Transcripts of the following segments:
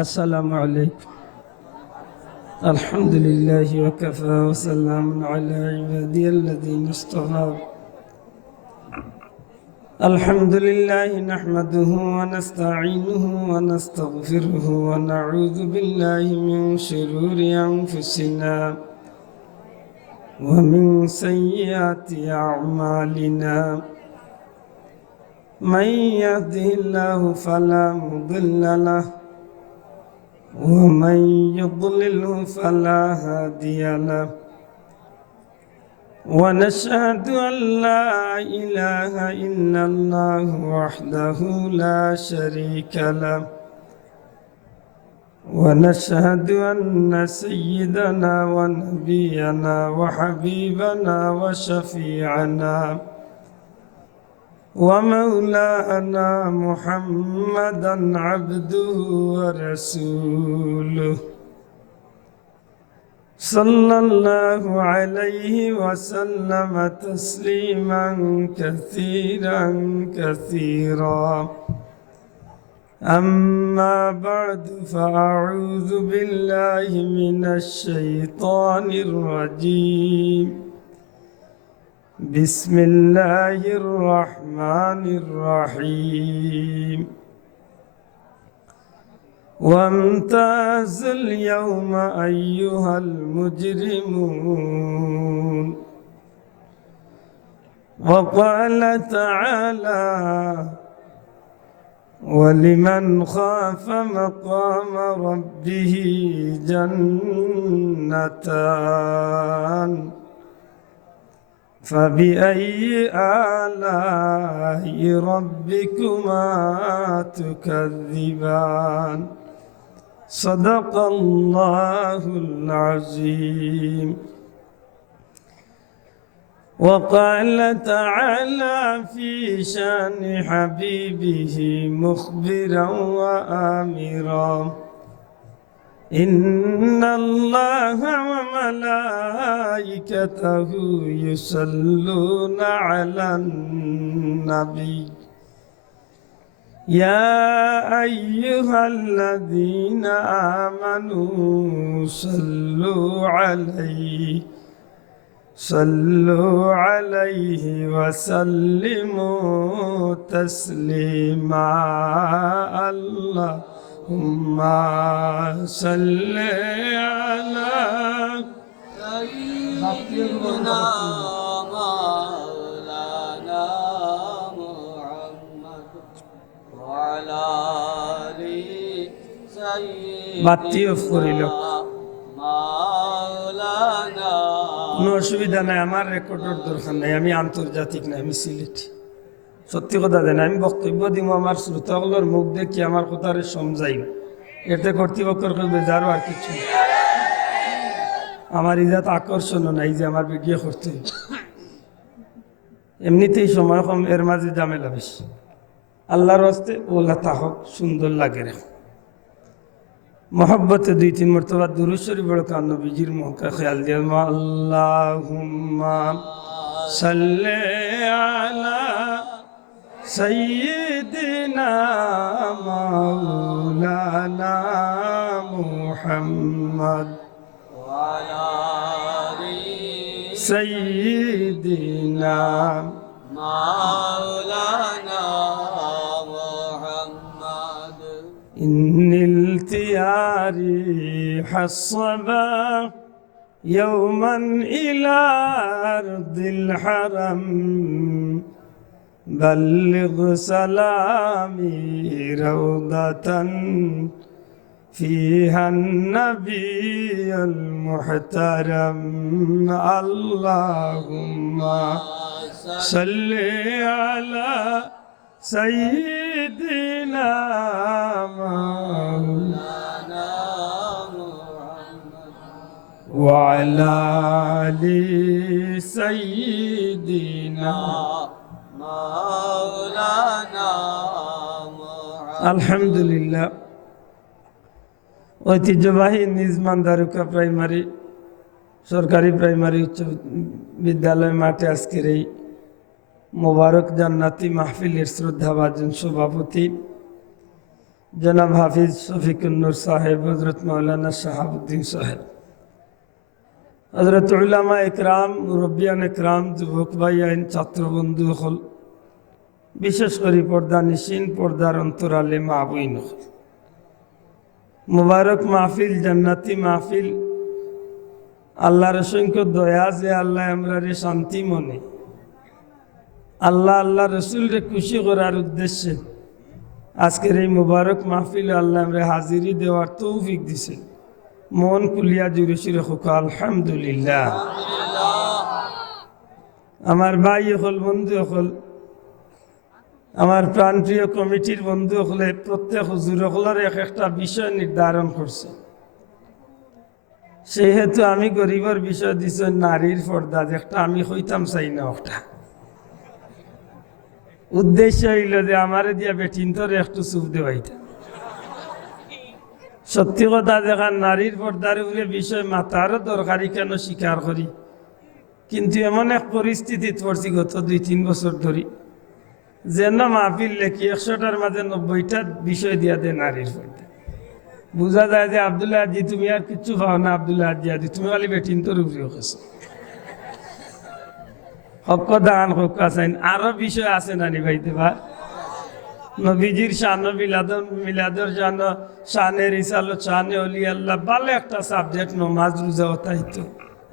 السلام عليكم. الحمد لله وكفى وسلام على عبادي الذين اصطفى. الحمد لله نحمده ونستعينه ونستغفره ونعوذ بالله من شرور أنفسنا ومن سيئات أعمالنا. من يهده الله فلا مضل له ومن يضلله فلا هادي له. ونشهد أن لا إله إلا الله وحده لا شريك له. ونشهد أن سيدنا ونبينا وحبيبنا وشفيعنا ومولانا محمدا عبده ورسوله صلى الله عليه وسلم تسليما كثيرا كثيرا. أما بعد فأعوذ بالله من الشيطان الرجيم. بسم الله الرحمن الرحيم. وامتازوا اليوم أيها المجرمون. وقال تعالى: ولمن خاف مقام ربه جنتان فبأي آلاء ربكما تكذبان. صدق الله العظيم. وقال تعالى في شان حبيبه مخبرا وآمرا: إن الله وملائكته يصلون على النبي يا أيها الذين آمنوا صلوا عليه وسلموا تسليما. اللهم صل على سيدنا مولانا محمد وعلى آله سيدنا مولانا। কোনো অসুবিধা নাই, আমার রেকর্ডের দরকার নাই, আমি আন্তর্জাতিক নাই, আমি সিলেটি। সত্যি কথা দেন, আমি বক্তব্য দিব, আমার শ্রোতাগুলোর মুখ দেখি আমার কথারে সমঝাই, এতে কর্তৃপক্ষের কেউ বেজারও আর কিছু। আমার ইজাত আকর্ষণ নাই যে আমার ভিডিও করতে, এমনিতেই সময় কম, এর মাঝে ঝামেলা বেশি। আল্লাহর হস্তে ওলা তাহক সুন্দর লাগে রে। মোহব্বতে 2-3 মর্তবা দুরূদ শরীফ পড়ো, কান নবীজির মুখে খেয়াল দিয়ে আল্লাহুম্মা সাল্লি আলা সাইয়্যিদিনা মাওলানা মুহাম্মদ ওয়া আলা আলি সাইয়্যিদিনা মাওলানা মুহাম্মদ। ইন্নিল তিয়ারি হাসবা يوما إلى أرض الحرم بلغ سلامي روضة فيها النبي المحترم. اللهم صل على سيدنا مولانا وعلى آل سيدنا مولانا محمد। আলহামদুলিল্লাহ। ঐতিহ্যবাহী নিজমান দারুকা প্রাইমারি সরকারি প্রাইমারি উচ্চ বিদ্যালয় মাঠে আজকের এই মোবারক জান্নাতি মাহফিলের শ্রদ্ধাভাজন সভাপতি জনাব হাফিজ শফিকুন্নুর সাহেব, হজরত মৌলানা শাহাবুদ্দিন সাহেব, হজরত উলামা একরাম, মুরব্বিয়ান একরাম, যুবক ভাই আইন, ছাত্রবন্ধু হল, বিশেষ করে পর্দা নিশিন, পর্দার অন্তরালে মা বইন হল, মুবারক মাহফিল, জান্নাতি মাহফিল। আল্লাহর অসংখ্য দয়া যে আল্লাহ আমরারে শান্তি মনে, আল্লাহ রসুলরে খুশি করার উদ্দেশ্যে আজকের এই মুবারক মাহফিল আল্লাহ আমরা হাজিরি দেওয়ার তৌফিক দিছে। মন কুলিয়া জুড়ে শিরে হোক আলহামদুলিল্লাহ। আমার ভাই হল, বন্ধু হল, আমার প্রাণপ্রিয় কমিটির বন্ধু হলে প্রত্যেক হুজুর হলার একটা বিষয় নির্ধারণ করছে। সেহেতু আমি গরিবের বিষয় দিছে নারীর পর্দা, একটা আমি হইতাম চাই না। একটা উদ্দেশ্য হইল যে আমারে দিয়া বেটিন্তরে একটু চুপ দেওয়াইতা। সত্যি কথা দেখা, নারীর পর্দার উপরে বিষয় মাথারও দরকারি কেন স্বীকার করি, কিন্তু এমন এক পরিস্থিতিত পড়ছি গত 2-3 বছর ধরি, যেন মাহফিল লেখি 100টার মাঝে 90টা বিষয় দিয়া দে নারীর পর্দা। বোঝা যায় যে আব্দুল্লাহ আজি তুমি আর কিচ্ছু পাও না, আব্দুল্লাহ আজি তুমি খালি বেটিন্তর উপরে গেছো। হক দান হক আছেন, আরো বিষয় আছে নানি ভাইতে ভাই। নবীজির শান, মিলাদর শান, শানে রিসালত, শানে অলি আল্লাহ, ভালো একটা সাবজেক্ট, নমাজ রোজা অতাইত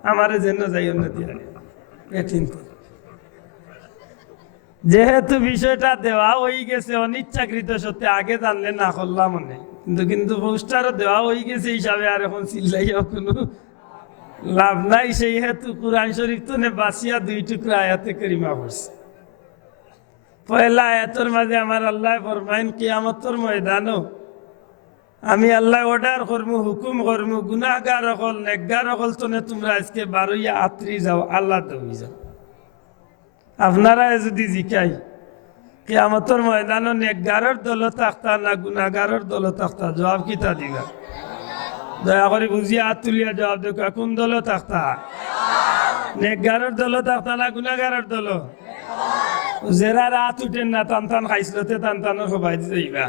আমারে যেন যাইও না দিয়া বেটিন্তর। যেহেতু বিষয়টা দেওয়া হয়ে গেছে অনিচ্ছাকৃত সত্যি, আগে জানলে না করলাম মনে, কিন্তু পোস্টারও দেওয়া হয়ে গেছে হিসাবে আর এখন চিল্লাইয়া কোনো লাভ নাই। সেই হেতু কুরআন শরীফ তো বাসিয়া 2 টুকরা আয়াতে কারিমা পড়ছে। পয়লা আয়াতের মাঝে আমার আল্লাহ ফরমাইন, কিয়ামতের ময়দানও আমি আল্লাহ অর্ডার করমু, হুকুম করমু, গুনাহগার হল নেকগার হল তনে তোমরা আজকে বারোইয়া আত্রি যাও, আল্লাহ দই যাও। আপনারা যদি জিকাই কিয়ামতের ময়দানও নেকগারের দল থাকতা না গুনাহগারের দল থাকতা, জবাব কিতা দিবা? দয়া করে বুঝিয়া হাত তুলিয়া জবাব দেখা, কোন দল থাকতা? নেকগারের দল থাকতা না গুনাহগারের দল? যারা রাত উঠেন না, টান খাইছিলতে টানটানো সবাই যাইবা,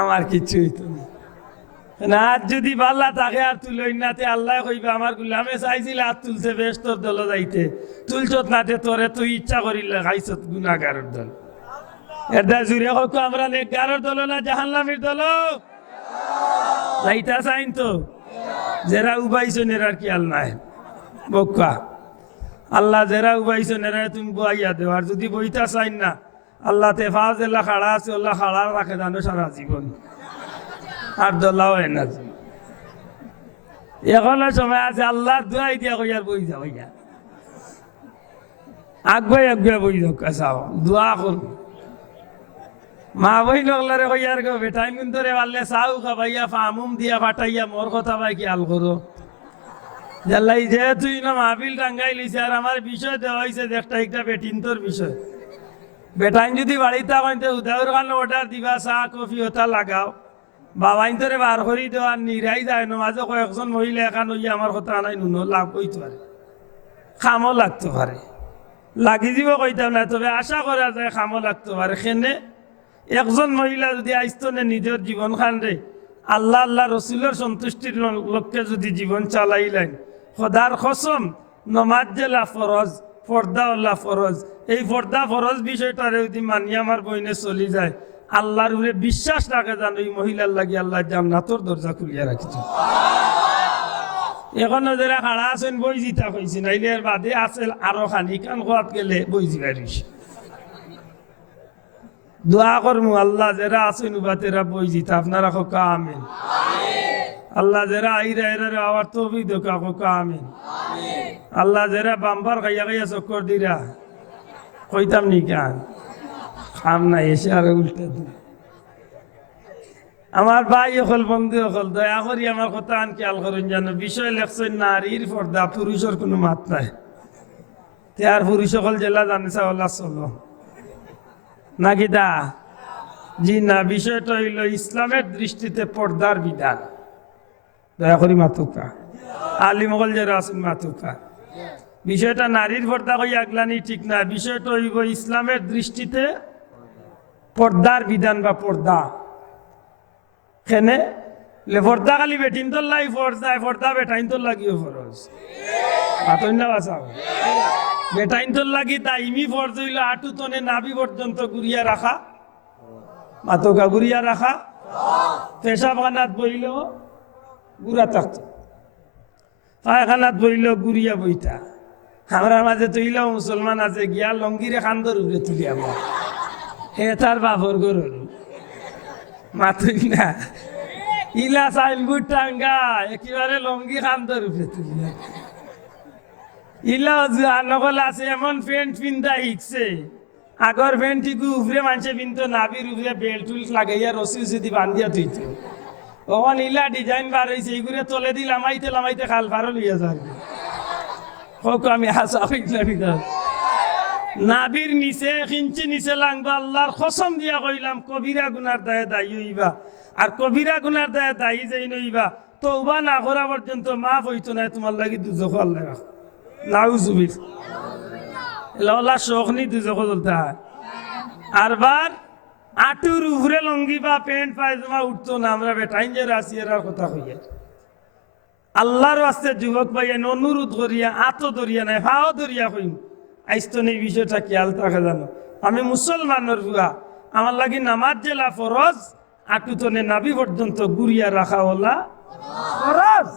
আমার কিচ্ছু হইতো না। আজ যদি পাল্লা তাকে আর তুলই নাতে আল্লাহ কইবা, আমার গুলামে চাইছিল হাত তুলছে বেশ, তোর দল যাইতে তুলছত নাতে, তোরে তুই ইচ্ছা করিলে খাইছত গুনাহগারের দল। এটা জুড়ে হোক আমরা নেকগারের দল না জাহান্নামীর দল? যাইতা চাইন তো যারা উবাইছেন এর আর কি আল নাই বকা। আল্লাহ যারা উবাইছেন এরা তুমি বইয়া দেও, আর যদি বইতা চাইন না, আল্লাহ তেফাজ এল্লা খাড়া আছে, আল্লাহ খাড়া রাখে জানো সারা জীবন, আর দলাও না। এখনো সময় আছে, আল্লাহ দোয়াই দিয়া কইয়ার বই যাও, ইয়া আগুয়া বই যাও, চাও দোয়া করবো। মা বই নগলারে কইয়ার গো বেটাই মিন্তরে পারলে চাও খাবাইয়া ফামুম দিয়া ফাটাইয়া মোর কথা ভাই কি আল করো। জাল্লাই যে তুই না মাহফিল টাঙ্গাই লিছে, আর আমার বিষয় দেওয়া হয়েছে একটা বেটিন্তর বিষয়। বেটাইন যদি বাড়িতে আনতে উদাহর কারণে অর্ডার দিবা, চা কফি ওটা লাগাও, বাবাইন তোরে বার করি দেওয়ার নিরাই যায় না। মাঝে কয়েকজন মহিলা এখান হইয়া আমার কথা আনাই নুন লাভ হইতে পারে, খামও লাগতে পারে, লাগি দিব কইতাম না, তবে আশা করা যায় খামও লাগতে পারে। সেনে একজন মহিলা যদি আইস্তনে নিজের জীবন খান রে আল্লাহ রসুলের সন্তুষ্টির লক্ষ্যে যদি জীবন চালাইলেন, খোদার কসম নমাজ জেলা ফরজ, পর্দা আল্লাহ ফরজ, এই পর্দা ফরজ বিষয়টারে যদি মানি আমার বইনে চলি যায়, আল্লাহর উপরে বিশ্বাস রাখে জানো এই মহিলার লাগি আল্লাহ জান্নাতের দরজা খুলিয়া রাখিত। এখনো যারা খাড়া আছেন বই জিতা হয়েছে, নাইলে এর বাদে আছে আরো খানি, কান খোয়াত গেলে বই জিবাই রয়েছে। দোয়া করমু আল্লাহ যারা আছেন উবাতেরা বই জিতা, আপনারা কোকা আমিন। আল্লাহ যারা আইরা এরা আবার তৌফিক দোকা কোকা আমিন। আল্লাহ যারা বাম্পার খাইয়া খাইয়া চক্কর দিরা কইতাম নি কান খাম নাই, এসে আর উল্টে দিন। আমার ভাই অকল বন্ধু অকল দয়া করি আমার কথা আন খেয়াল করেন, যেন বিষয় লেখছেন নারীর পর্দা, পুরুষের কোনো মাত নাই। তে আর পুরুষ সকল জেলা জানিস আল্লাহ চলো নাকি দা? জি না, বিষয়টা হইল ইসলামের দৃষ্টিতে পর্দার বিধান। দয়া করি মাতুকা আলিমগল যারা আছেন মাতুকা, বিষয়টা নারীর পর্দা কই আগলানি ঠিক না, বিষয়টা হইব ইসলামের দৃষ্টিতে পর্দার বিধান বা পর্দা। কেনে লে ফর্দা খালি বেটিন তোর লাই ফর্দায় ফর্দা বেটাইন তোর লাগিও ফরজ আতই না বাঁচাও বেটাইন তোর লাগি দাইমি ফরজ হইল আটু তনে নাভি পর্যন্ত গুড়িয়া রাখা মাতকা গুড়িয়া রাখা পেশাব খানাত বইল গুড়া থাকতো পায়খানাত বইল গুড়িয়া বইতা আমরা মাঝে তৈলাও মুসলমান আছে গিয়া লঙ্গিরে খান্দর উপরে তুলি আমার হে তার বাবর গরুর মাতুই না ইলা সাইলবুট টাঙ্গা একেবারে লঙ্গি খান্দর উপরে তুলি ইলা নকল আছে এমন প্যান্ট পিন্দা শিখছে আগর প্যান্টটিকে উপরে মানুষে পিনতো নাবির উপরে বেল্ট টুল লাগাইয়া রসি উসি দি বান্ধিয়া তুইত তখন ইলা ডিজাইন বার হয়েছে এইগুলো তলে দি লামাইতে লামাইতে খাল পারো লইয়া যাবে হোক আমি হাসা হইলাম নাবির নিচে কিঞ্চি নিচে লাগবা আল্লাহর কসম দিয়া কইলাম কবিরা গুনার দায়ে দায়ী হইবা আর কবিরা গুনার দায়ে দায়ী যাই নইবা তওবা না করা পর্যন্ত মাফ হইতো না তোমার লাগি দুজখ আল্লাহ রাখ নাউজুবিল লাউলা শোকনি দুজখ চলতা আর বার আটুর উপরে লঙ্গি বা প্যান্ট পায়জামা উঠতো না আমরা বেটাইন যে রাশিয়ার কথা হইয়া আল্লাহর ওয়াস্তে যুবক ভাইয়েন অনুরোধ করিয়া আতো দরিয়া নাই হাও দরিয়া কইম আইস্তো এই বিষয়টা খেয়াল থাকে জানো আমি মুসলমানের বুয়া আমার লাগি নামাজ জেলা ফরজ আটু তনে নাবি পর্যন্ত গুড়িয়া রাখা হলা ফরজ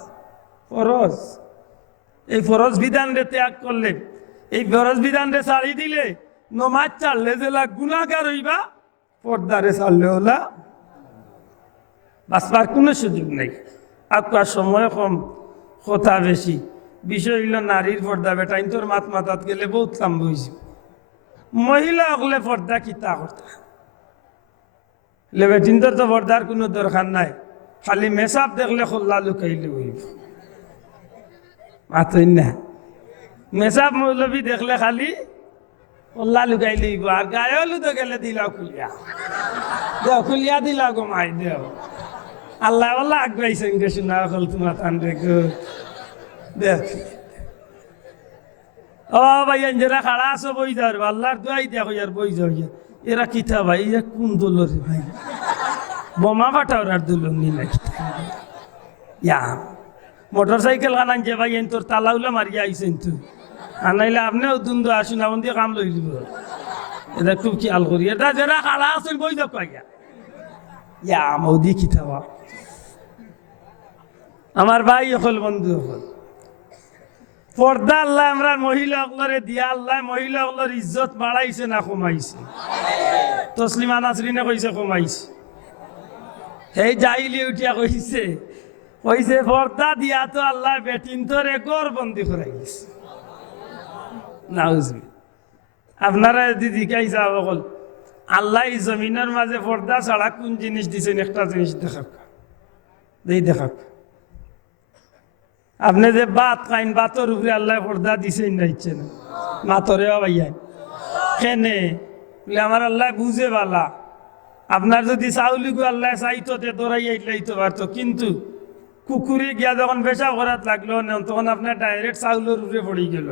ফরজ এই ফরজ বিধান রে ত্যাগ করলে এই ফরজ বিধান রে ছাড়ি দিলে নমাজ চাললে জেলা গুনাহগার হইবা পর্দারে ছাড়লে হলা বাঁচবার কোনো সুযোগ নেই আপনার সময় কম কথা বেশি বিষয় হইল নারীর পর্দা বেটাইন তোর মাত মাতাত গেলে বহুত কাম বইছি মহিলা হলে পর্দা কিতা করতা বেটিন তোর তো পর্দার কোনো দরকার নাই খালি মেসাপ দেখলে খোল্লা লুকাইলে হইব মাতই না মেসাপ মৌলবী দেখলে খালি খোল্লা লুকাইলে হইব আর গায়েও তো গেলে দিলাও খুলিয়া দেও খুলিয়া দিলা গো মাই দেও আল্লাহ আল্লাহ আগাইছেন গে শোনা হল তোমার তান রেখো দেখ ও ভাই যারা খাড়া আছো বই যাও আল্লাহর দোয়াই দেখো ইয়ার বই যাও এরা কিতা ভাই এরা কোন দোল রে ভাই বোমা ফাটাওয়ার দোল নি নাকি ইয়া মোটর সাইকেল খানান যে ভাই তোর তালাউলা মারিয়া আইছেন তুই আনাইলে আপনিও দুন্দু আসুন আপন দিয়ে কাম লই দিব এটা খুব খেয়াল করি এটা যারা খাড়া আছেন বই যাও কইয়া ইয়া মৌদি কিতা বা আমার ভাই হল বন্ধু হল পর্দা আল্লাহ আমরা মহিলা অকলরে দিয়া আল্লাহ মহিলা অকলর ইজ্জত বাড়াইছে না কমাইছে তসলিমা নাসরিনে কইছে কমাইছে সেই যাইলি উঠিয়া কইছে কইছে পর্দা দিয়া তো আল্লাহ বেটিন তোরে গড় বন্দি করাই গেছে নাউজবি আপনারা যদি জিজ্ঞাই যাব বল আল্লাহ এই জমিনের মাঝে পর্দা ছাড়া কোন জিনিস দিছেন একটা জিনিস দেখাক দেখাক আপনি যে বাত খাইন বাতর উপরে আল্লাহ পর্দা দিছেন না ইচ্ছে না মাতরেও ভাইয়া কেনে বলে আমার আল্লাহ বুঝে বালা আপনার যদি চাউলিগু আল্লাহ চাইতো তে দৌড়াই আইলাইতে পারতো কিন্তু কুকুরে গিয়া যখন পেশাব করাত লাগলো তখন আপনার ডাইরেক্ট চাউলের উপরে পড়ে গেল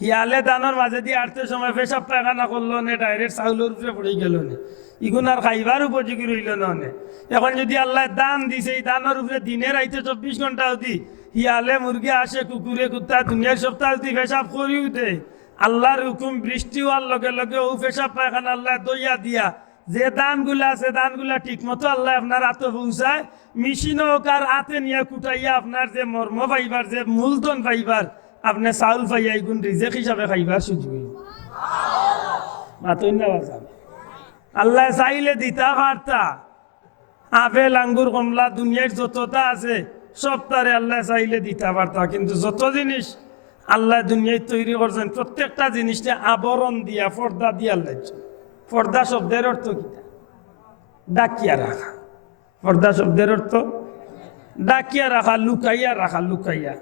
হিয়ালে দানোর মাঝে দিয়ে আটতে সময় পেশাব পায়খানা করলো নে ডাইরেক্ট চাউলের উপরে পড়ে গেল ইগুন আর খাইবার উপযোগী রইল না এখন যদি আল্লাহ দান দিছে এই দানোর উপরে দিনে রাইতে 24 ঘন্টা অবধি হিয়ালে মুরগি আসে কুকুরে কুত্তা দুনিয়ার সপ্তাহ অবধি পেশাব করিও দে আল্লাহর হুকুম বৃষ্টি হওয়ার লগে লগে ও পেশাব পায়খানা আল্লাহ দইয়া দিয়া যে দানগুলা আছে দানগুলা ঠিক মতো আল্লাহ আপনার হাতে পৌঁছায় মেশিন হোক আর হাতে নিয়ে কুটাইয়া আপনার যে মর্ম পাইবার যে মূলধন পাইবার আপনি চাউল পাইয়া এগুন রিজেক হিসাবে খাইবার সুযোগ মাতই না বাজান আল্লাহ চাইলে দিতা পারতা আপেল আঙ্গুর কমলা দুনিয়ার যতটা আছে সব তারে আল্লাহ চাইলে দিতে পারতা কিন্তু যত জিনিস আল্লাহ দুনিয়ায় তৈরি করছেন প্রত্যেকটা জিনিসটা আবরণ দিয়া পর্দা দিয়া লাগছে পর্দা শব্দের অর্থ কিটা ডাকিয়া রাখা পর্দা শব্দের অর্থ ডাকিয়া রাখা লুকাইয়া রাখা লুকাইয়া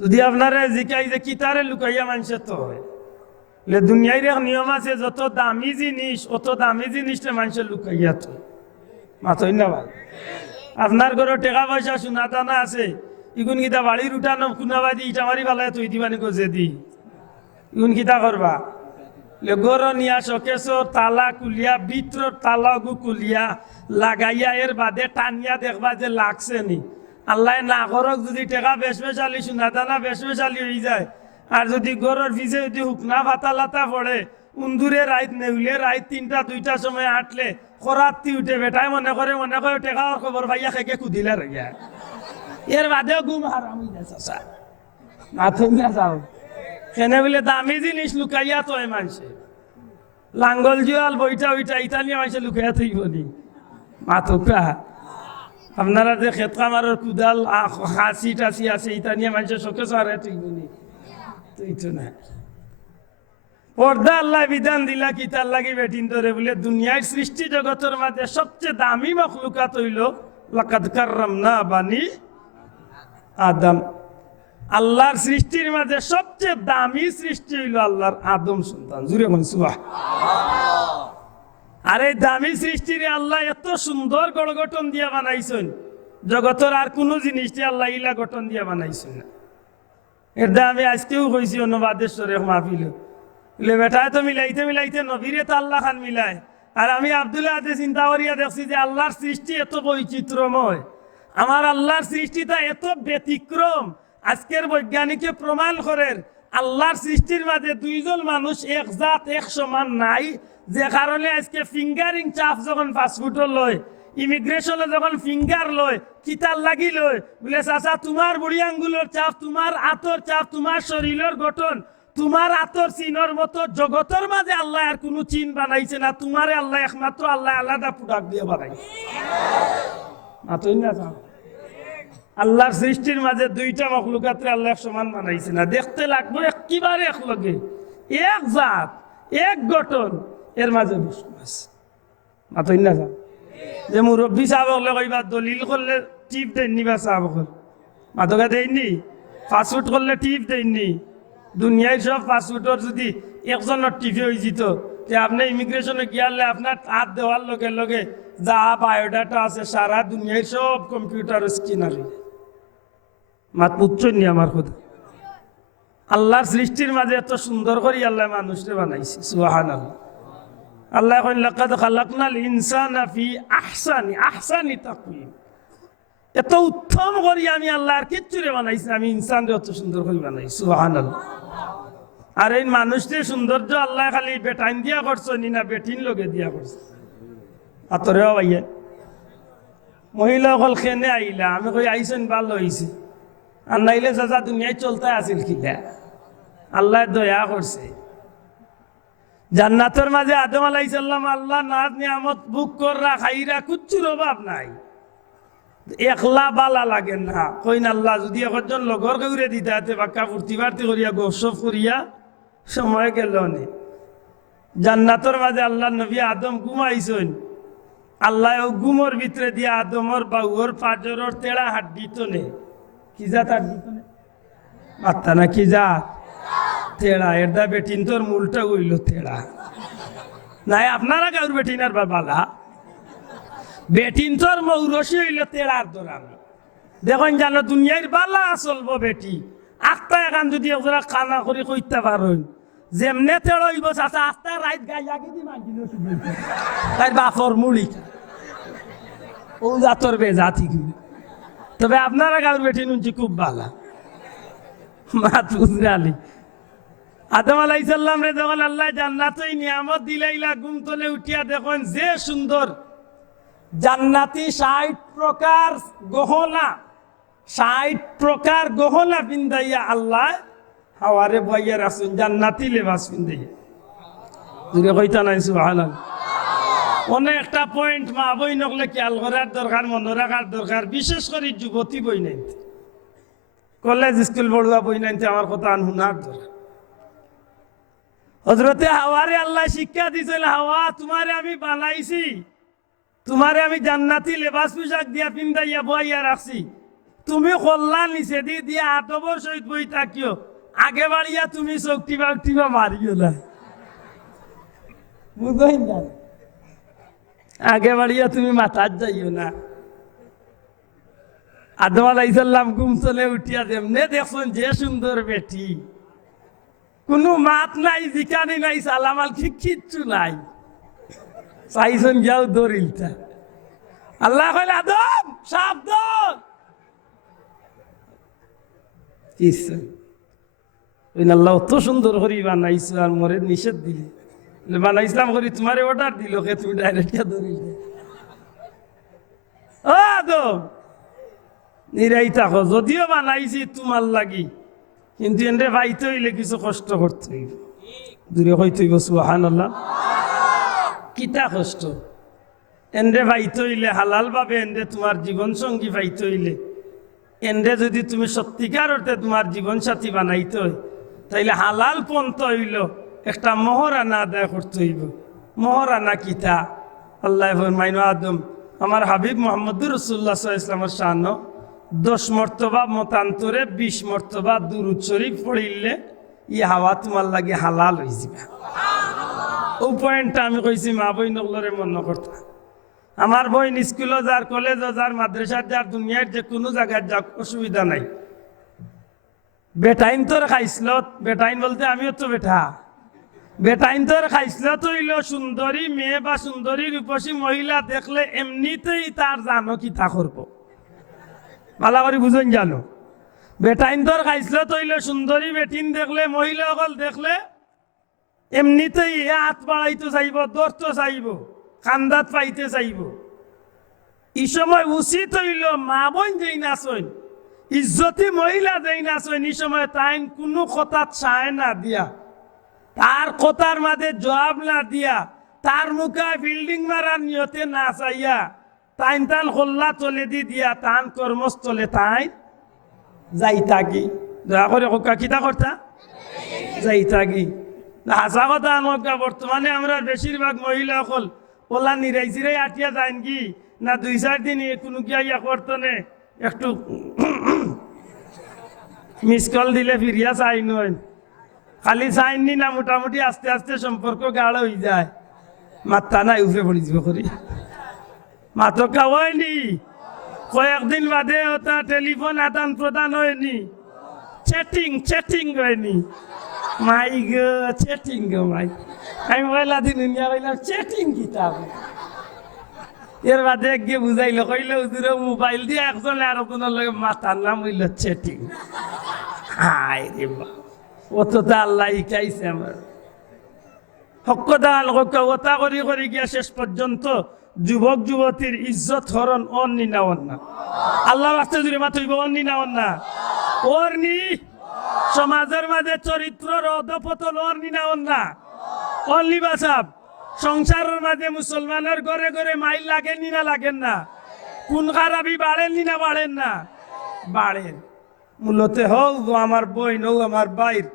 যদি আপনারা জিকাই যে কিতারে লুকাইয়া মানুষের তো হয় দুনিয়ার এক নিয়ম আছে যত দামি জিনিস অত দামি জিনিসটা মানুষের লুকাইয়া তো মাথই না ভাই আপনার ঘরে টাকা পয়সা সোনা দানা আছে ইগুন কিতা বাড়ির উঠানো কুনাবাদি ইটা মারি ফেলায় তুই দিবানি গজে দি ইগুন কিতা করবা গরো নিয়া শোকেশর তালা কুলিয়া ভিতর তালাগু কুলিয়া লাগাইয়া এর বাদে টানিয়া দেখবা যে লাগছে নি। আল্লাহ না করক যদি টেকা বেশ বেশালি সোনা দানা বেশ বেশালি হয়ে যায়, আর যদি গরুর ভিজে যদি হুকনা ফাতা লাতা পড়ে, উন্দুরে রাইত নেউলে রাইত 3টা 2টার সময় হাঁটলে খরাত্তি উঠে বেটায় মনে করে টেকা আর খবর ভাইয়া খেকে কুদিলা রইয়া এর বাদেও ঘুম হারাম হয়ে যায়। চাচা মাথুন না যাও কেনে বলে দামি জিনিস লুকাইয়া তো মানুষে লাঙ্গল জুয়াল বইটা ওইটা ইতালিয়া মানুষে লুকাইয়া থইব নি মাথুকা। আপনারা যে খেত কামারের কুদাল হাসি টাসি আছে ইতালিয়া মানুষের চোখে সারে থইব নি, তো না। পর্দা আল্লাহ বিধান দিলা কি তার লাগি বেটিন ধরে বলে দুনিয়ার সৃষ্টি জগতের মাঝে সবচেয়ে দামি মখলুকাত হইল লাকাদ কাররামনা বানি আদম। আল্লাহর সৃষ্টির মাঝে সবচেয়ে দামি সৃষ্টি হইল আল্লাহর আদম সন্তান। জুড়ে বলেন সুবহানাল্লাহ। আর এই দামি সৃষ্টির আল্লাহ এত সুন্দর গঠন দিয়া বানাইছেন, জগতের আর কোনো জিনিসটি আল্লাহ ইলা গঠন দিয়া বানাইছেন না। এটা আমি আজকেও কইছি অনুবাদেশ্বরে মাহফিলে, বেটায় তো মিলাইতে মিলাইতে নবীরে তো আল্লাহ খান মিলায়। আর আমি আব্দুল্লাহ হাতে চিন্তা করিয়া দেখছি যে আল্লাহর সৃষ্টি এত বৈচিত্র্যময়, আমার আল্লাহর সৃষ্টিটা এত ব্যতিক্রম। আজকের বৈজ্ঞানিকে প্রমাণ করেন আল্লাহর সৃষ্টির মাঝে দুইজন মানুষ এক জাত এক সমান নাই, যে কারণে আজকে ফিঙ্গারিং চাপ যখন পাসপোর্টও লয়, ইমিগ্রেশনে যখন ফিঙ্গার লয়, কিতার লাগি লয়, বলে চাচা তোমার বুড়ি আঙ্গুলের চাপ, তোমার আতর চাপ, তোমার শরীরের গঠন, তোমার আতর চিহ্নর মতো জগতের মাঝে আল্লাহ আর কোনো চিহ্ন বানাইছে না, তোমারে আল্লাহ একমাত্র আল্লাহ আলাদা প্রোডাক্ট দিয়ে বানাইছে। মাতই না আল্লাহর সৃষ্টির মাঝে দুইটা মখলুকাতে আল্লাহ সমান বানাইছে না, দেখতে লাগবে একেবারে এক লগে, এক জাত এক গঠন, এর মাঝে বিশ্বাস। মাতই না যে মুরব্বী সাহেব হলে কইবা দলিল করলে টিপ দেননি, বা সাহেব হল মাতকা দেয়নি, ফাস্টফুড করলে টিপ দেননি। দুনিয়ায় সব ফাস্টফুডর যদি একজনের টিভি হয়ে যেত, আপনি ইমিগ্রেশনে গিয়ালে আপনার হাত দেওয়ার লগে লগে যা বায়োডাটা আছে সারা দুনিয়ায় সব কম্পিউটার স্ক্রিনার। মাত পুত্রনি আমার কথা। আল্লাহর সৃষ্টির মাঝে এত সুন্দর করে আল্লাহ মানুষকে বানাইছে। সুবহানাল্লাহ। আল্লাহ কইন লাকাদ খালাকনাল ইনসানা ফি আহসানি তাকওয়িম। এত উত্তম করি আমি আল্লাহর কিচ্ছুরে বানাইছি, আমি ইনসানরে অত সুন্দর করে বানাইছি। সুবহানাল্লাহ। আর এই মানুষটির সৌন্দর্য আল্লাহ খালি বেটাইন দিয়া করছো নি, না বেটিন লগে দিয়া করছো? আতরেও ভাইয়া মহিলা সকল খেনে আইলা, আমি কই আইসেন ভালো হয়েছে, আর নাইলে চাচা দুনিয়ায় চলতে আসিল কিনা। আল্লাহ দয়া করছে। জান্নাতের মাঝে আদম আলাইহিস সালাম আল্লাহ নাজ নিয়ামত বুক কররা খাইরা কুচ্ছুর অভাব নাই, একলা বালা লাগে না। কইন আল্লাহ যদি একজন লগর কেউরে দিতে হাতে বাক্কা ফুর্তি ফার্তি করিয়া গসব করিয়া সময় গেল নি। জান্নাতের মাঝে আল্লাহ নবী আদম ঘুমাইছেন, আল্লাহ ঘুমোর ভিতরে দিয়ে আদমর বাউর পাজরের তেড়া হাড্ডি তো নে, কি যা তার দিত নে মাত্তা না, কি যা তেড়া, এটা বেটিন তোর মূলটা হইল তেড়া নাই। আপনারা কাউর বেটিনার বালা বেটিন তোর মৌরসি হইল তেড়ার দরাম। দেখুন জানো দুনিয়ার বালা চলবো বেটি আখটা এখান যদি ওরা কানা করে কইতে পারেন, যেমনে তেড় হইব চাচা আস্তা রাইত গাই আগে দি মাগিল তাই বাফর মুড়ি ও জাতর বেজা ঠিক। তবে আপনারা কাউর বেটি নুনছি খুব বালা মাত বুঝরালি। আদম আলাইহিস সালাম রে যখন আল্লাহ জান্নাতই নিয়ামত দিলাইলা, ঘুম তোলে উঠিয়া দেখুন যে সুন্দর জান্নাতি 60 প্রকার গহনা, 60 প্রকার গহনা পিন্দাইয়া আল্লাহ হাওয়ারে বইয়া রাখছেন, জান্নাতি লেবাস পিন্দাইয়া। যদি কইতা নাই সুবহানাল্লাহ। অনেক একটা পয়েন্ট মা বই নকলে খেয়াল করার দরকার, মনে রাখার দরকার, বিশেষ করে যুবতী বই নাইতে, কলেজ স্কুল পড়ুয়া বই নাইতে আমার কথা শুনার দরকার। হযরতে হাওয়ারে আল্লাহ শিক্ষা দিয়েছিল, হাওয়া তোমারে আমি বানাইছি, তোমারে আমি জান্নাতি লেবাস পোশাক দিয়া পিন্দাইয়া বইয়া রাখছি, তুমি কল্যাণ নিচে দিয়ে আদবর সহিত বই থাকিও, আগে বাড়িয়া তুমি চোখটিবা উঠিবা মারিও না, বুঝলেন না? আগে বাড়িয়া তুমি মাথার যাইও না। আদম আলাইহিস সালাম ঘুম চলে উঠিয়া যেমনে দেখছেন যে সুন্দর বেটি, কোনো মাত নাই, জিকানি নাই, সালামাল কিচ্ছু নাই। চাইছেন যাও দরিলটা। আল্লাহ কইল আদম সাবধান। আল্লাহ অত সুন্দর করি বানাইছো আর মরে নিষেধ দিলি। বানাইছিলাম করি তোমারে অর্ডার দিল কে তুমি ডাইরেক্ট ধরিলে। ও আদম নিরাই থাকো, যদিও বানাইছি তোমার লাগি, কিন্তু এনে ভাইতে হইলে কিছু কষ্ট করতে হইব। দূরে হইতে হইব সুবহানাল্লাহ। কিতা কষ্ট? এন্ডে ভাইতে হইলে হালাল ভাবে এন্ডে তোমার জীবন সঙ্গী ভাইতে হইলে, এন্ডে যদি তুমি সত্যিকার অর্থে তোমার জীবন সাথী বানাইতে হয়, তাইলে হালাল পন্থ হইল একটা মহরানা আদায় করতে হইব। মহরানা কিতা? আল্লাহ ফরমাইন আদম আমার হাবিব মুহাম্মদুর রাসূলুল্লাহ সাল্লাল্লাহু আলাইহি ওয়াসাল্লামের শান 10 মর্তবা মতান্তরে 20 মর্তবা দুরূদ শরীফ পড়িলে ই হাওয়া তোমার লাগে হালাল হয়ে যাবে। ও পয়েন্টটা আমি কইছি মা বইন নগলরে মনে করতা। আমার বইন স্কুলও যার, কলেজও যার, মাদ্রাসার যার, দুনিয়ার যে কোনো জায়গায় যাক, অসুবিধা নাই। বেটাইন তোর খাইছিল, বেটাইন বলতে আমিও তো বেটা। বেটাইন তোর খাইছিল তো হইল সুন্দরী মেয়ে বা সুন্দরী রূপসী মহিলা দেখলে এমনিতেই তার জানো কি তা করবো, ভালো করে বুঝুন জানো। বেটাইন তোর খাইছিল তো হইল সুন্দরী বেটিন দেখলে, মহিলা সকল দেখলে এমনিতেই হাত বাড়াইতে চাইব, দৌড়তে চাইব, কান্দাত পাইতে চাইব। এই সময় উচিত হইল মা বোন যেই নাচইন, ইজ্জতি মহিলা যেই নাচইন, এই সময় তাই কোনো কথা চায় না দিয়া, তার কথার মাঝে জবাব না দিয়া, তার মুখে বিল্ডিং মারার নিয়তে না চাইয়া তাইন তান হল্লা চলে দিয়া তান কর্মস্থলে তাই যাই থাকি। দয়া করে কোকা কিতা করতা যাই থাকি না। হাসা কথা নৌকা বর্তমানে আমরা বেশিরভাগ মহিলা সকল ওলা নিরাইছিরাই আটিয়া যাইন কি না, 2-4 দিন কোনো গিয়া ইয়া করতনে একটু মিস কল দিলে ফিরিয়া চাই নয়, খালি চাইনি না, মোটামুটি আস্তে আস্তে সম্পর্ক গাঢ় হয়ে যায়। মাত্রা নাই উফরে পড়ি যাব করি মাতকা হয়নি, কয়েকদিন বাদে ওটা টেলিফোন আদান প্রদান হয়নি, চ্যাটিং হয়নি। মাই গো চ্যাটিং গো মাই, আমি বললা দিন বললাম চ্যাটিং কিতাব। এর বাদে গিয়ে বুঝাইলো, কইলে হুজুরে মোবাইল দিয়ে একজন আর কোনের লগে মাতার নাম হইল চ্যাটিং। হায় রে বা, অত তো আল্লাহ শিখাইছে আমার। হকদাল ওতা করি করি গিয়া শেষ পর্যন্ত যুবক যুবতীর ইজ্জত হরণ অন্নি না অন্না। আল্লাহ রাস্তা জুড়ে মাথইব অন্নি না অন্না, অর্নি সমাজের মাঝে চরিত্রর অধপতন অর্নি না অন্না, অনলি বাসাব। সংসারের মাঝে মুসলমানের ঘরে ঘরে মাইল লাগেন নি না লাগেন না, কোন খারাপি বাড়েন নি না বাড়েন না, বাড়েন। মূলত হোক আমার বইন হোক আমার বাইর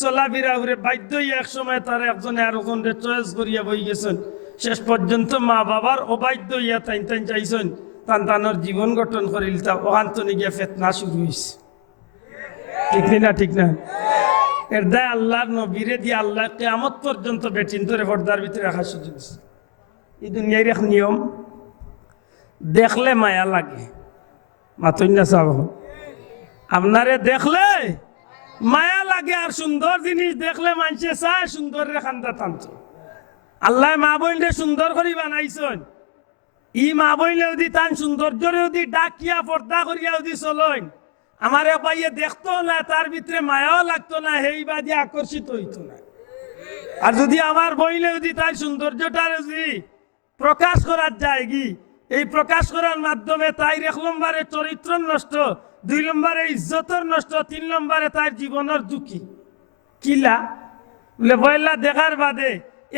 চলাফেরা করে বাধ্যই এক সময় তার একজনে আর ওখানে চয়েস করিয়া বই গেছেন। শেষ পর্যন্ত মা বাবার অবাধ্য ইয়া তাইন তাইন চাইছেন তানোর জীবন গঠন করিল, তা ওখান গিয়া ফেতনা শুরু হয়েছে। ঠিক না ঠিক না? এর দায় আল্লাহর নবীরে দিয়ে আল্লাহ কিয়ামত পর্যন্ত বেটিন ধরে পর্দার ভিতরে রাখার সুযোগ দিচ্ছে। এই দুনিয়ার এক নিয়ম, দেখলে মায়া লাগে, মাতই না চাব, আপনারে দেখলে মায়া লাগে, আর সুন্দর জিনিস দেখলে মানুষে চায় সুন্দর রে খান্দা টানত। আল্লাহ মা বইলে সুন্দর করি বানাইছেন, ই মা বইলে যদি তান সৌন্দর্যরে যদি ডাকিয়া পর্দা করিয়া যদি চলেন, আমার পাইয়ে দেখতো না, তার ভিতরে মায়াও লাগতো না, সেই বাদে আকর্ষিত হইতো না। আর যদি আমার বইলে যদি তার সৌন্দর্যটা যদি প্রকাশ করার যায় কি, এই প্রকাশ করার মাধ্যমে তাই 1 নম্বরে চরিত্র নষ্ট, 2 নম্বরে ইজ্জতর নষ্ট, 3 নম্বরে তার জীবনের ঝুঁকি। কিলা বলে বইলা দেখার বাদে,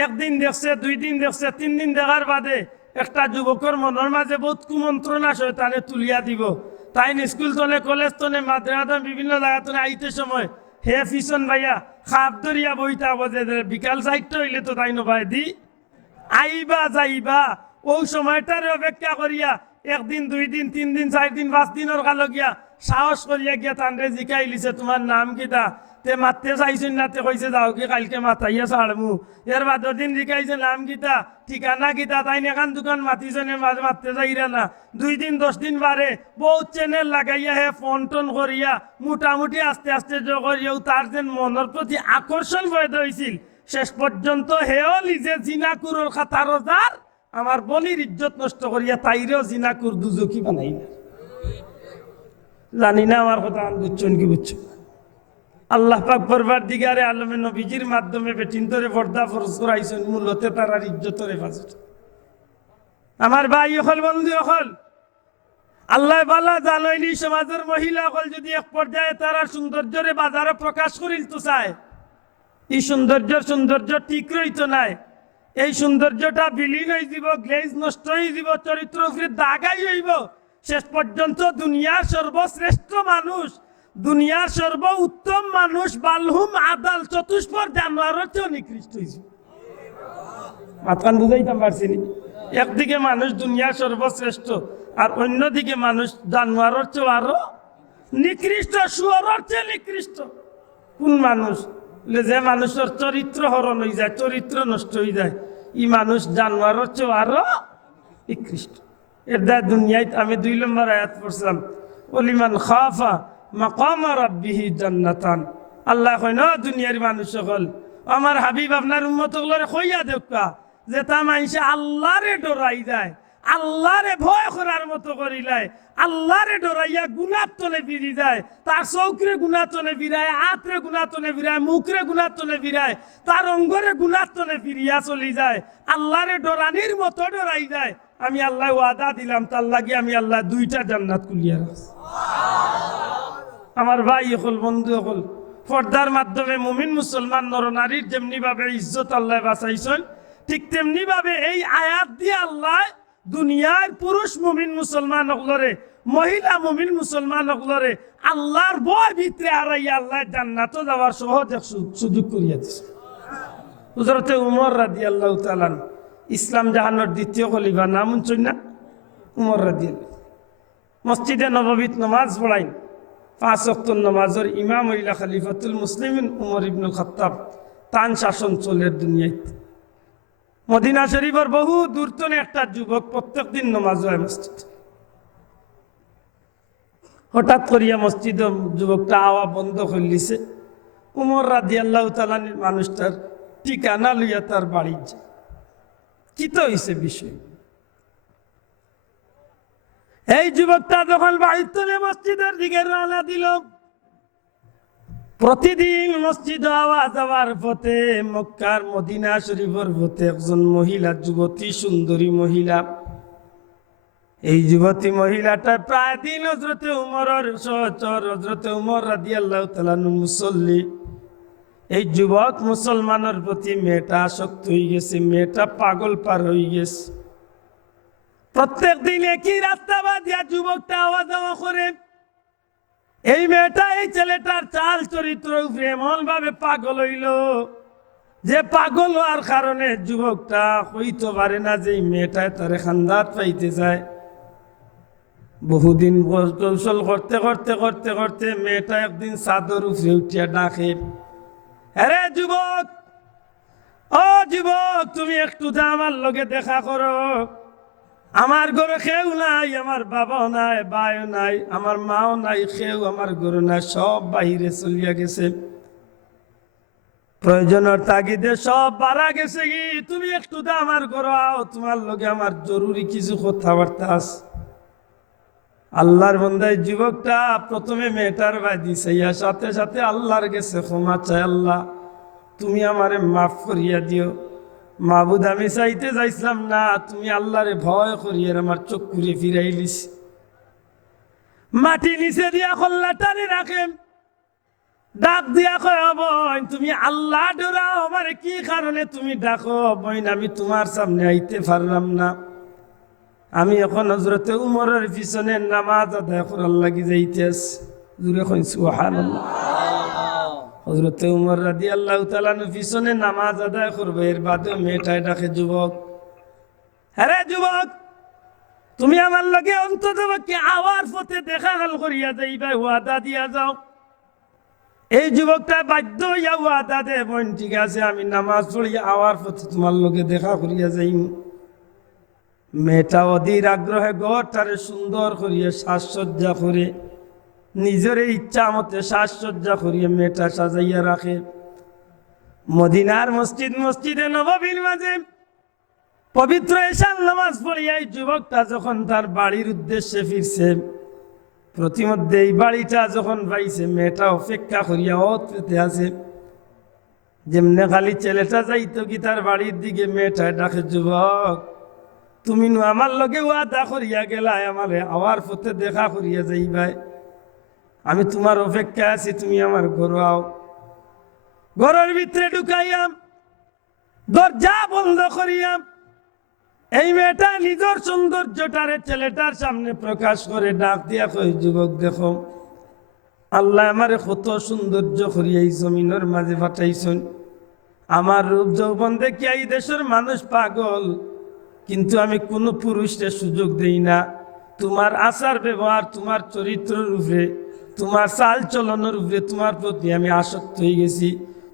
1 দিন দেখছে, 2 দিন দেখছে, 3 দিন দেখার বাদে একটা যুবকের মনের মাঝে বহুত কুমন্ত্রণা শয়তানে তুলিয়া দিব। তাই স্কুল তলে, কলেজ তলে, মাদ্রাসা বিভিন্ন জায়গা তলে আইতে সময় হে ফিসন ভাইয়া খাপ ধরিয়া বইতা বজে বিকাল 4টা হইলে তো তাই নবাই দি আইবা যাইবা, ওই সময়টার অপেক্ষা করিয়া 1 দিন 2 দিন 3 দিন 4 দিন 5 দিনের কালো গিয়া সাহস করিয়া গিয়া তানরে জিকাই লিছে তোমার নাম কিতা, তে মারতে চাইছেন না, তে কইছে যাও কি কালকে মাথাইয়া ছাড়মু। এর বাদর দিন জিকাইছে নাম কিতা, ঠিকানা কিতা, তাই এখান দোকান মাতিছেন, মাঝে মারতে যাইরা না। 2 দিন 10 দিন বারে বহুত চ্যানেল লাগাইয়া হে ফোন টোন করিয়া মোটামুটি আস্তে আস্তে করিয়াও তার যেন মনের প্রতি আকর্ষণ পয়দা হয়েছিল। শেষ পর্যন্ত হেও নিজে জিনাকুরের খাতার যার আমার বলির ইজ্জত নষ্ট করিয়া তাইরেও জিনাকুর দুজকি বানাই না। জানি না আমার কথা বুঝছেন কি বুঝছেন। আল্লাহ পাক পরওয়ারদিগারে আলমে নবীজির মাধ্যমে বেটিনতরে পর্দা ফরজ করাইছেন, মূলতে তারার ইজ্জতরে হেফাজত। আমার ভাই হল বন্ধু হল, আল্লাহ বালা জানইনি সমাজের মহিলা হল যদি এক পর্যায়ে তারা সৌন্দর্যরে বাজারে প্রকাশ করিল তো চায়, এই সৌন্দর্য ঠিক রইতো নাই। এই সৌন্দর্যটা বিলীন হয়ে যাব, গ্লেজ নষ্ট হয়ে যাব, চরিত্র উপরে দাগাই হইব। শেষ পর্যন্ত দুনিয়ার সর্বশ্রেষ্ঠ মানুষ, দুনিয়ার সর্ব উত্তম মানুষ, বালহুম আদাল, চতুষ্পর জানোয়ারের চেয়ে নিকৃষ্ট হয়েছে। মাথান বুঝাইতাম পারছি নি? একদিকে মানুষ দুনিয়ার সর্বশ্রেষ্ঠ, আর অন্যদিকে মানুষ জানোয়ারের চেয়ে আরো নিকৃষ্ট, শুয়োরের চেয়ে নিকৃষ্ট। কোন মানুষ? যে মানুষের চরিত্র হরণ হয়ে যায়, চরিত্র নষ্ট হয়ে যায়, এই মানুষ জানোয়ারের চেয়ে আরো নিকৃষ্ট। এর দ্বারা দুনিয়ায় আমি 2 নম্বর আয়াত পড়ছিলাম, ওলিমান খাফা মাকাম রাব্বিহি জান্নাতান। আল্লাহ কয় না দুনিয়ার মানুষ সকল, আমার হাবিব আপনার উম্মত গুলোরে কইয়া দেখা যে তা মানুষে আল্লাহরে ডরাই যায়, আল্লাহরে ভয় করার মতো করিলাই, আল্লাহরে ডরাইয়া গুনার তলে ফিরি যায়, তার চৌকরে গুনার তলে ফিরায়, হাতরে গুনার তলে ফিরায়, মুখরে গুনার তলে ফিরায়, তার অঙ্গরে গুনার তলে ফিরিয়া চলি যায়, আল্লাহরে ডরানির মতো ডরাই যায়। আমি আল্লাহ ওয়াদা দিলাম তার লাগে আমি আল্লাহ 2টা জান্নাত খুলিয়া রাখছি। আমার ভাই হল বন্ধু হল, পর্দার মাধ্যমে মুমিন মুসলমান নরনারীর যেমনি ভাবে ইজ্জত আল্লাহ বাঁচাইছেন, ঠিক তেমনি ভাবে এই আয়াত দিয়ে আল্লাহ দুনিয়ার পুরুষ মুমিন মুসলমান হকলরে, মহিলা মুমিন মুসলমান হকলরে আল্লাহর ভয় ভিতরে হারাইয়া আল্লাহ জান্নাতও যাওয়ার সহজ সুযোগ করিয়া দিছে। হযরতে উমর রাদিয়াল্লাহু তাআলা ইসলাম জাহানের 2য় খলিফা, নাম শুনছেন না? উমর রাদিয়াল্লাহু। মসজিদে নববীত নামাজ পড়াইন, 5 ওয়াক্ত নামাজের ইমাম হইলা খলিফাতুল মুসলিমিন উমর ইবনুল খাত্তাব। তান শাসন চলের দুনিয়াতে। মদিনা শরীফের বহু দূরতনে একটা যুবক প্রত্যেক দিন নামাজ হয় মসজিদ। হঠাৎ করিয়া মসজিদ যুবকটা আওয়া বন্ধ করলিছে। উমর রাদিয়াল্লাহু তাআলা মানুষটার ঠিকানা লইয়া তার বাড়ি যায়। কি তো হইছে বিষয়? এই যুবকটা যখন বাড়ির তলে মসজিদের দিকে রওনা দিল, প্রতিদিন মসজিদ আওয়া যাওয়ার পথে মক্কার মদিনা শরীফের পথে একজন মহিলা, যুবতী সুন্দরী মহিলা, এই যুবতী মহিলাটা প্রায় দিন হযরতে উমরের সহচর, হযরতে উমর রাদিয়াল্লাহু তাআলা মুসল্লি। এই যুবক মুসলমানের প্রতি মেয়েটা আসক্ত হয়ে গেছে, মেয়েটা পাগল পার হয়ে গেছে। প্রত্যেক দিন একই রাস্তা বাদিয়া যুবকটা আওয়া যাওয়া করে। এই মেয়েটা এই ছেলেটার চাল চরিত্র এমন ভাবে পাগল হইল যে পাগল হওয়ার কারণে যুবকটা হইতে পারে না যে মেয়েটায় তার খান্দাত পাইতে যায়। বহুদিন কৌশল করতে করতে করতে করতে মেয়েটা একদিন চাদর উপরে উঠিয়া ডাকে, আরে যুবক, ও যুবক, তুমি একটু আমার লগে দেখা করো। আমার ঘরে কেউ নাই, আমার বাবাও নাই, ভাইও নাই, আমার মাও নাই, কেউ আমার ঘরে নাই, সব বাহিরে চলিয়া গেছে। প্রয়োজনের তাগিদে সব বাড়া গেছে কি, তুমি একটু আমার ঘরে আও, তোমার লগে আমার জরুরি কিছু কথাবার্তা আছে। আল্লাহর বান্দা যুবকটা প্রথমে মেয়েটার বাড়ি চাইয়া সাথে সাথে আল্লাহর গেছে ক্ষমা চাই, আল্লাহ তুমি আমারে মাফ করিয়া দিও। মাহবুদ আমি চাইতে যাইছিলাম না, তুমি আল্লাহরে ভয় করিয়া আমার চোখ ঘুরে ফিরাইলিস। মাটি নিচে দিয়া কল্লাটারে রাখেন, ডাক দিয়া কয় বোন তুমি আল্লাহ ডরাও, আমার কি কারণে তুমি ডাকো? বোন আমি তোমার সামনে আইতে পারলাম না, আমি এখন হযরতে উমরের পিছনে নামাজ আদায় করার লাগি যাইতে আছি। জুড়ে কইন সুবহানাল্লাহ। হযরতে উমর রাদিয়াল্লাহু তাআলা পিছনে নামাজ আদায় করবে, এর বাদে মেয়েটাই ডাকে, যুবক, আরে যুবক, তুমি আমার লগে অন্তত কি আওয়ার পথে দেখা হাল করিয়া যাইবা, ওয়াদা দিয়া যাও। এই যুবকটা বাধ্য হইয়া ওয়াদা দে, বোন ঠিক আছে আমি নামাজ পড়িয়া আওয়ার পথে তোমার লোকে দেখা করিয়া যাইম। মেয়েটা অধীর আগ্রহে ঘরটারে সুন্দর করিয়া সাজসজ্জা করে, নিজের ইচ্ছা মতে সাজসজ্জা করিয়া মেয়েটা সাজাইয়া রাখে। মদিনার মসজিদে নববীর মাঝে পবিত্র এশার নামাজ পড়িয়া এই যুবকটা যখন তার বাড়ির উদ্দেশ্যে ফিরছে, প্রতিমধ্যে এই বাড়িটা যখন পাইছে, মেয়েটা অপেক্ষা করিয়া পেতে আছে। যেমনে খালি ছেলেটা যাইতো কি তার বাড়ির দিকে, মেয়েটা ডাকে, যুবক তুমি নু আমার লগে ওয়াদা করিয়া গেলাই আমারে আওয়ার পথে দেখা করিয়া যাইবাই, আমি তোমার অপেক্ষা আছি, তুমি আমার ঘর আও। ঘরের ভিতরে ঢুকাইয়াম, দরজা বন্ধ করিয়াম, এই মেয়েটা নিজের সৌন্দর্যটারে ছেলেটার সামনে প্রকাশ করে ডাক দিয়া কই, যুবক দেখো আল্লাহ আমারে কত সৌন্দর্য করিয়া এই জমিনের মাঝে পাঠাইছেন। আমার রূপ যৌবন দেখিয়া এই দেশের মানুষ পাগল, কিন্তু আমি কোনো পুরুষকে সুযোগ দেই না। তোমার আচার ব্যবহার, তোমার চরিত্রের উপরে, তোমার চাল চলনের উপরে তোমার প্রতি আমি আসক্ত হয়ে গেছি,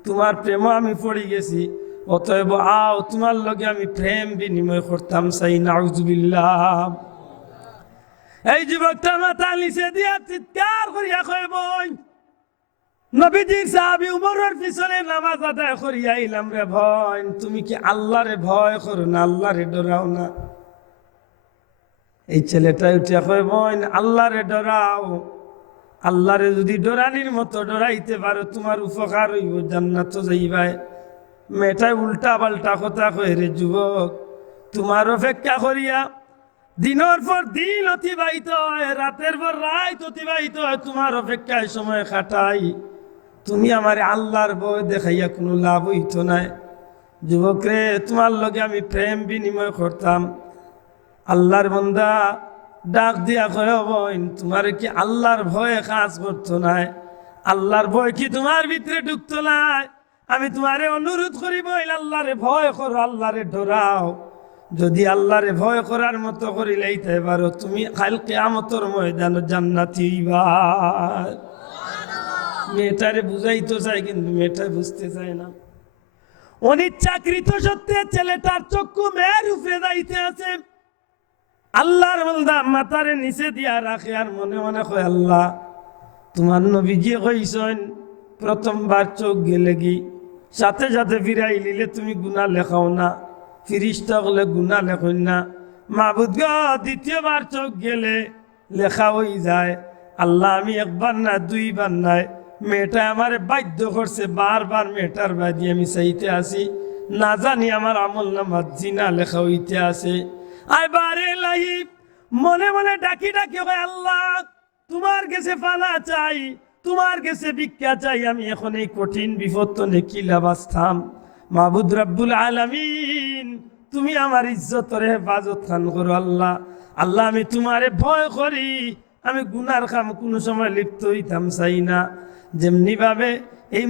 তোমার প্রেমও আমি পড়ে গেছি। অতএব আও তোমার লগে আমি প্রেম বিনিময় করতাম চাই। নাউজুবিল্লাহ। এই যুবকটা মাথা নিচে দিয়া চিৎকার করিয়া কয়, বোন নবীজির সাহাবী উমরের পিছনে নামাজ আদায় করিয়া আইলাম রে বোন, তুমি কি আল্লাহরে ভয় করো না, আল্লাহরে ডরাও না? এই ছেলেটা উঠিয়া কয়, বোন আল্লাহরে ডরাও, আল্লাহরে যদি ডরানির মতো ডরাইতে পারো তোমার উপকার হইব, জান্নাত যাইবাই। মেয়েটাই উল্টা পাল্টা কথা কয়, রে যুবক তোমার অপেক্ষা করিয়া দিনের পর দিন অতিবাহিত হয়, রাতের পর রাত অতিবাহিত হয়, তোমার অপেক্ষায় সময় কাটাই, তুমি আমার আল্লাহর ভয় দেখাইয়া কোনো লাভ হইতো নাই। যুবক রে, তোমার লগে আমি প্রেম বিনিময় করতাম। আল্লাহর বান্দা ডাক দিয়া কয়, বোন তোমার কি আল্লাহর ভয়ে কাজ করতো নাই? আল্লাহর ভয় কি তোমার ভিতরে ঢুকতো নাই? আমি তোমারে অনুরোধ করিব, আল্লাহরে ভয় করো, আল্লাহরে ডরাও। যদি আল্লাহরে ভয় করার মতো করিলেইতে পারো, তুমি কাল কিয়ামতের ময়দানে জান্নাতি হইবা। মেয়েটারে বুঝাইতে চাই, কিন্তু মেয়েটা বুঝতে চায় না। অনিচ্ছাকৃত সত্ত্বে ছেলেটার চক্ষু মেয়ের উপরে যাইতে আছে। আল্লাহর বান্দা মাথারে নিচে দিয়া রাখে আর মনে মনে কয়, আল্লাহ তোমার নবীজি কইছেন প্রথমবার চোখ গেলে কি সাথে সাথে ফিরাই নিলে তুমি গুনাহ লেখাও না, ফিরিস্তা হলে গুনাহ লেখেন না। মাহবুদ গো, দ্বিতীয়বার চোখ গেলে লেখা হয়ে যায়। আল্লাহ আমি একবার না দুইবার নাই, মেয়েটা আমারে বাধ্য করছে, বারবার মেয়েটার বাদি আমি চাইতে আসি, না জানি আমার আমল নামাত জিনা লেখা হইতে আছে। আই বারে লাহি মনে মনে ডাকি ডাকি, আল্লাহ তোমার কাছে পানা চাই, তোমার কাছে ভিক্ষা চাই, আমি এখন এই কঠিন বিপদ কি লাভাস্থাম। মাহবুদ রাব্বুল আলামিন, তুমি আমার ইজ্জতের হেফাজত খান করো আল্লাহ। আল্লাহ আমি তোমারে ভয় করি, আমি গুনার কাম কোনো সময় লিপ্ত হইতাম চাই না। যেমনি ভাবে এই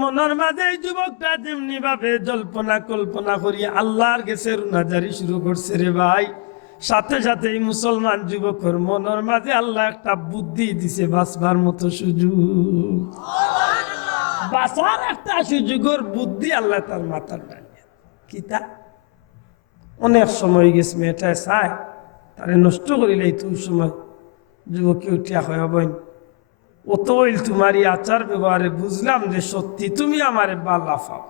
মনের মাঝে এই যুবকটা যেমনি ভাবে জল্পনা কল্পনা করি আল্লাহর কাছে রুনাজারি শুরু করছে রে ভাই, সাথে সাথে এই মুসলমান যুবকের মনের মাঝে আল্লাহ একটা বুদ্ধি দিছে, বাঁচবার মতো সুযোগ, বাঁচার একটা সুযোগের বুদ্ধি আল্লাহ তার মাথার ডালিয়ে কিতা। অনেক সময় গেছে, মেয়েটায় চায় তারে নষ্ট করিলে তুই সময় যুবকে উঠিয়া হয়, বইন অত হইল তোমার আচার ব্যবহারে বুঝলাম যে সত্যি তুমি আমারে বালা পাও।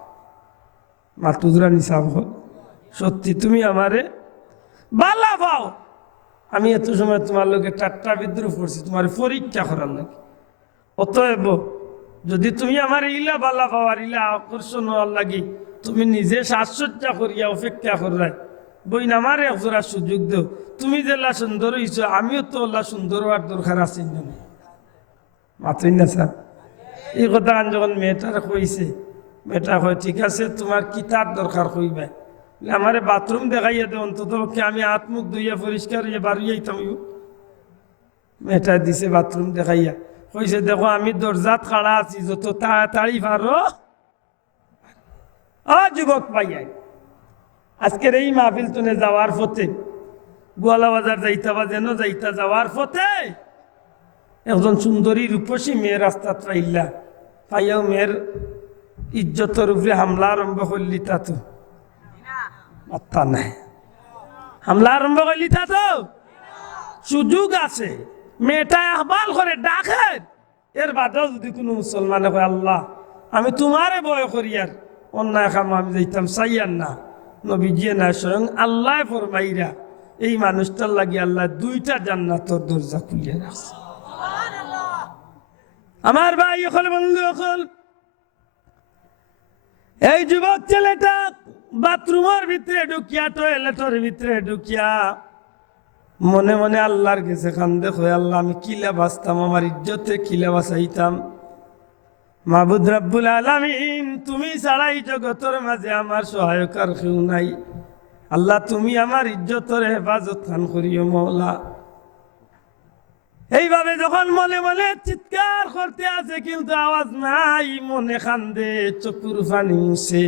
মাতুজরা নিসাব হল, সত্যি তুমি আমারে বালা পাও। আমি এত সময় তোমার লোকে টাট্টা বিদ্রুপ করছি, তোমার পরীক্ষা করার লাগে। অতএব যদি তুমি আমার ইলা বালা পাও আর ইলা আকর্ষণ হওয়ার লাগি তুমি নিজে সাজসজ্জা করিয়া অপেক্ষা করাই, বইন আমার একজোড়া সুযোগ দেও। তুমি যেলা সুন্দর হইছ, আমিও তো ওলা সুন্দর হওয়ার দরকার আছে না, মাত্রই না স্যার। এই কথা যখন মেয়েটার কইছে, মেয়েটা কয় ঠিক আছে তোমার কি তার দরকার কইবা, আমারে বাথরুম দেখাইয়া দে, অন্তত আমি হাত মুখ ধুইয়া পরিষ্কার হইয়া বাড়িয়াইতাম। মেয়েটা দিছে বাথরুম দেখাইয়া, কইছে দেখো আমি দরজাত খাড়া আছি, যত তাড়াতাড়ি পারো। যুবক পাইয়াই আজকের এই মাহফিল তুনে যাওয়ার পথে, গোয়ালা বাজার যাইতা বা যেন যাইতা যাওয়ার পথে একজন সুন্দরী রূপসী মেয়ে রাস্তা পাইলা, পাইয়াও মেয়ের ইজ্জতের উপরে হামলা আরম্ভ করলি তা তো মাত্রা নাই। হামলা আরম্ভ করলি তা তো সুযোগ আছে। মেয়েটা আহ্বান করে ডাকে, এর বাদেও যদি কোনো মুসলমানে কয় আল্লাহ আমি তোমারে ভয় করি আর অন্যায় কাম আমি যাইতাম চাইয়ার না, নবীজিয়ে না স্বয়ং আল্লাহ ফরমাইরা এই মানুষটার লাগি আল্লাহ 2টা জান্নাতের দরজা খুলিয়ে রাখছে। আমার ভাই এখন বন্ধু এখন এই যুবক ছেলেটা বাথরুমের ভিতরে ঢুকিয়া, টয়লেটের ভিতরে ঢুকিয়া মনে মনে আল্লাহর কাছে কান্দে কয় আল্লাহ আমি কিলা বাঁচতাম, আমার ইজ্জতে কিলা বাঁচাইতাম। মাবুদ রাব্বুল আলামিন তুমি ছাড়াই জগতের মাঝে আমার সহায়কার কেউ নাই। আল্লাহ তুমি আমার ইজ্জতের হেফাজত খান করিও মওলা। এইভাবে যখন মনে মনে চিৎকার করতে আছে কিন্তু আওয়াজ নাই, মনে কান্দে, চকুর পানি মুছে,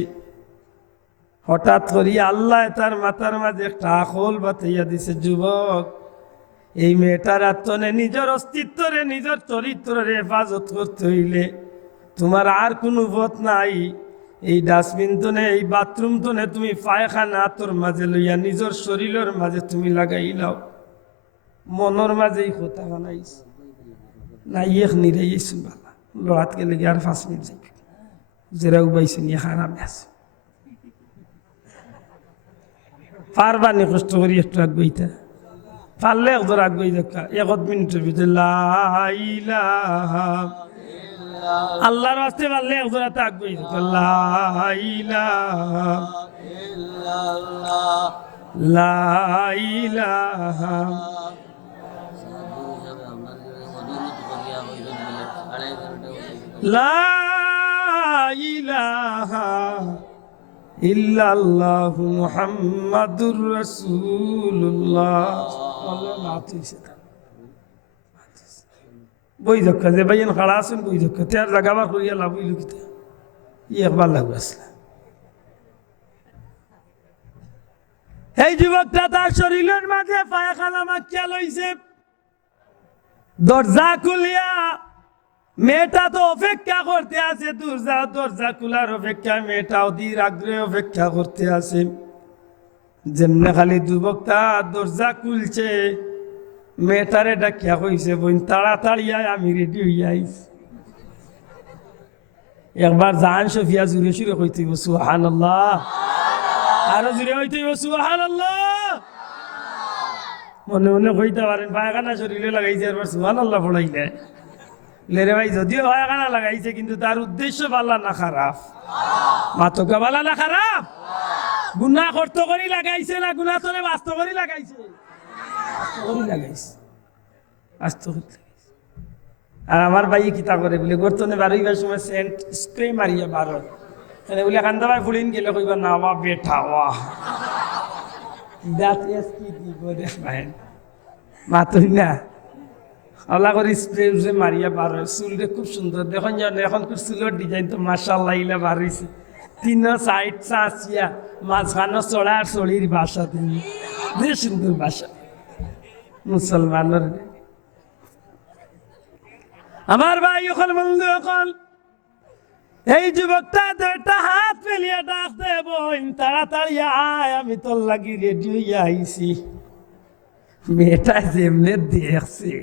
হঠাৎ করি আল্লাহ তার মাথার মাঝে একটা আকল বাতাইয়া দিছে, যুবক এই মেয়েটার আত্মনে নিজের অস্তিত্বরে নিজের চরিত্রের হেফাজত করতে হইলে তোমার আর কোনো পথ নাই। এই ডাস্টবিন তনে এই বাথরুম তনে তুমি পায়খানা তোর মাঝে লইয়া নিজের শরীরের মাঝে তুমি লাগাই লাও। মনের মাঝে এই কথা বানাইছ না ইয়ে নিরাইছেন বালা লড়াত গেলে আর 5 মিনিট যাবে যেরা উবাইছেন ইয়ে খারাপে আছে। পারবানি কষ্ট করি একটু আগুইতা পারলে একদর আগুই দেখা 1 মিনিটের ভিতরে লা ইলাহা আল্লাহর রাস্তে পারলে একদর হাতে আগুই দেখা লা ইলাহা ইল্লাল্লাহ লা ইলাহা লা ইলাহা ইল্লাল্লাহু মুহাম্মাদুর রাসূলুল্লাহ। বই দেখা যে ভাইয়েন খাড়া আছেন বই দেখা তার জাগাবার করিয়া লাভ হইল কিতা ই একবার লাগবে আসলে। এই যুবকটা তার শরীরের মাঝে পায়খানা মাখিয়া লইছে, দরজা খুলিয়া মেয়েটা তো অপেক্ষা করতে আছে, দরজা খোলার অপেক্ষা, মেয়েটা অধীর আগ্রহে অপেক্ষা করতে আছে। যেমনে খালি যুবকটা দরজা খুলছে মেয়েটারে ডাকিয়া কইছে বোন তাড়াতাড়ি আয় আমি রেডি হইয়া আইছি। একবার জান সফিয়া জুড়ে সুরে কইতে সুবহানাল্লাহ, আরো জুড়ে হইতে সুবহানাল্লাহ। মনে মনে কইতে পারেন পায়খানা শরীরে লাগাইছে একবার সুবহানাল্লাহ পড়াইলে লেরে ভাই যদিও পায়খানা লাগাইছে কিন্তু তার উদ্দেশ্য ভালো না খারাপ, মাতকা ভালো না খারাপ, গুনাহ করতে করি লাগাইছে না গুনাহ তোরে বাস্তব করি লাগাইছে, লাগাইছে বাস্তব লাগাইছে। আর আমার ভাই কিতা করে বলে গর্তনে বাড়িবার সময় সেন্ট স্প্রে মারিয়া বারো মানে বলে কান্দা ভাই ফুলিন গেলে কইবা না ওয়া বেটা ওয়া দাঁত কি দিব দেখবেন মাতুই না আল্লাহ করে স্প্রে উসে মারিয়া বার হয়। চুলটা খুব সুন্দর দেখুন জানো এখন খুব চুলের ডিজাইন তো মাশাআল্লাহ ইলা বার হয়েছে, 3 সাইড চাঁচিয়া মাঝখানো চড়া আর চড়ির বাসা, তুমি বেশ সুন্দর বাসা মুসলমানের। আমার ভাই এখন বন্ধু এখন এই যুবকটা 2টা হাত ফেলিয়া ডাক দে বোন তাড়াতাড়ি আয় আমি তোর লাগি রেডি হইয়া আইছি। মেয়েটা যেমনে দেখছে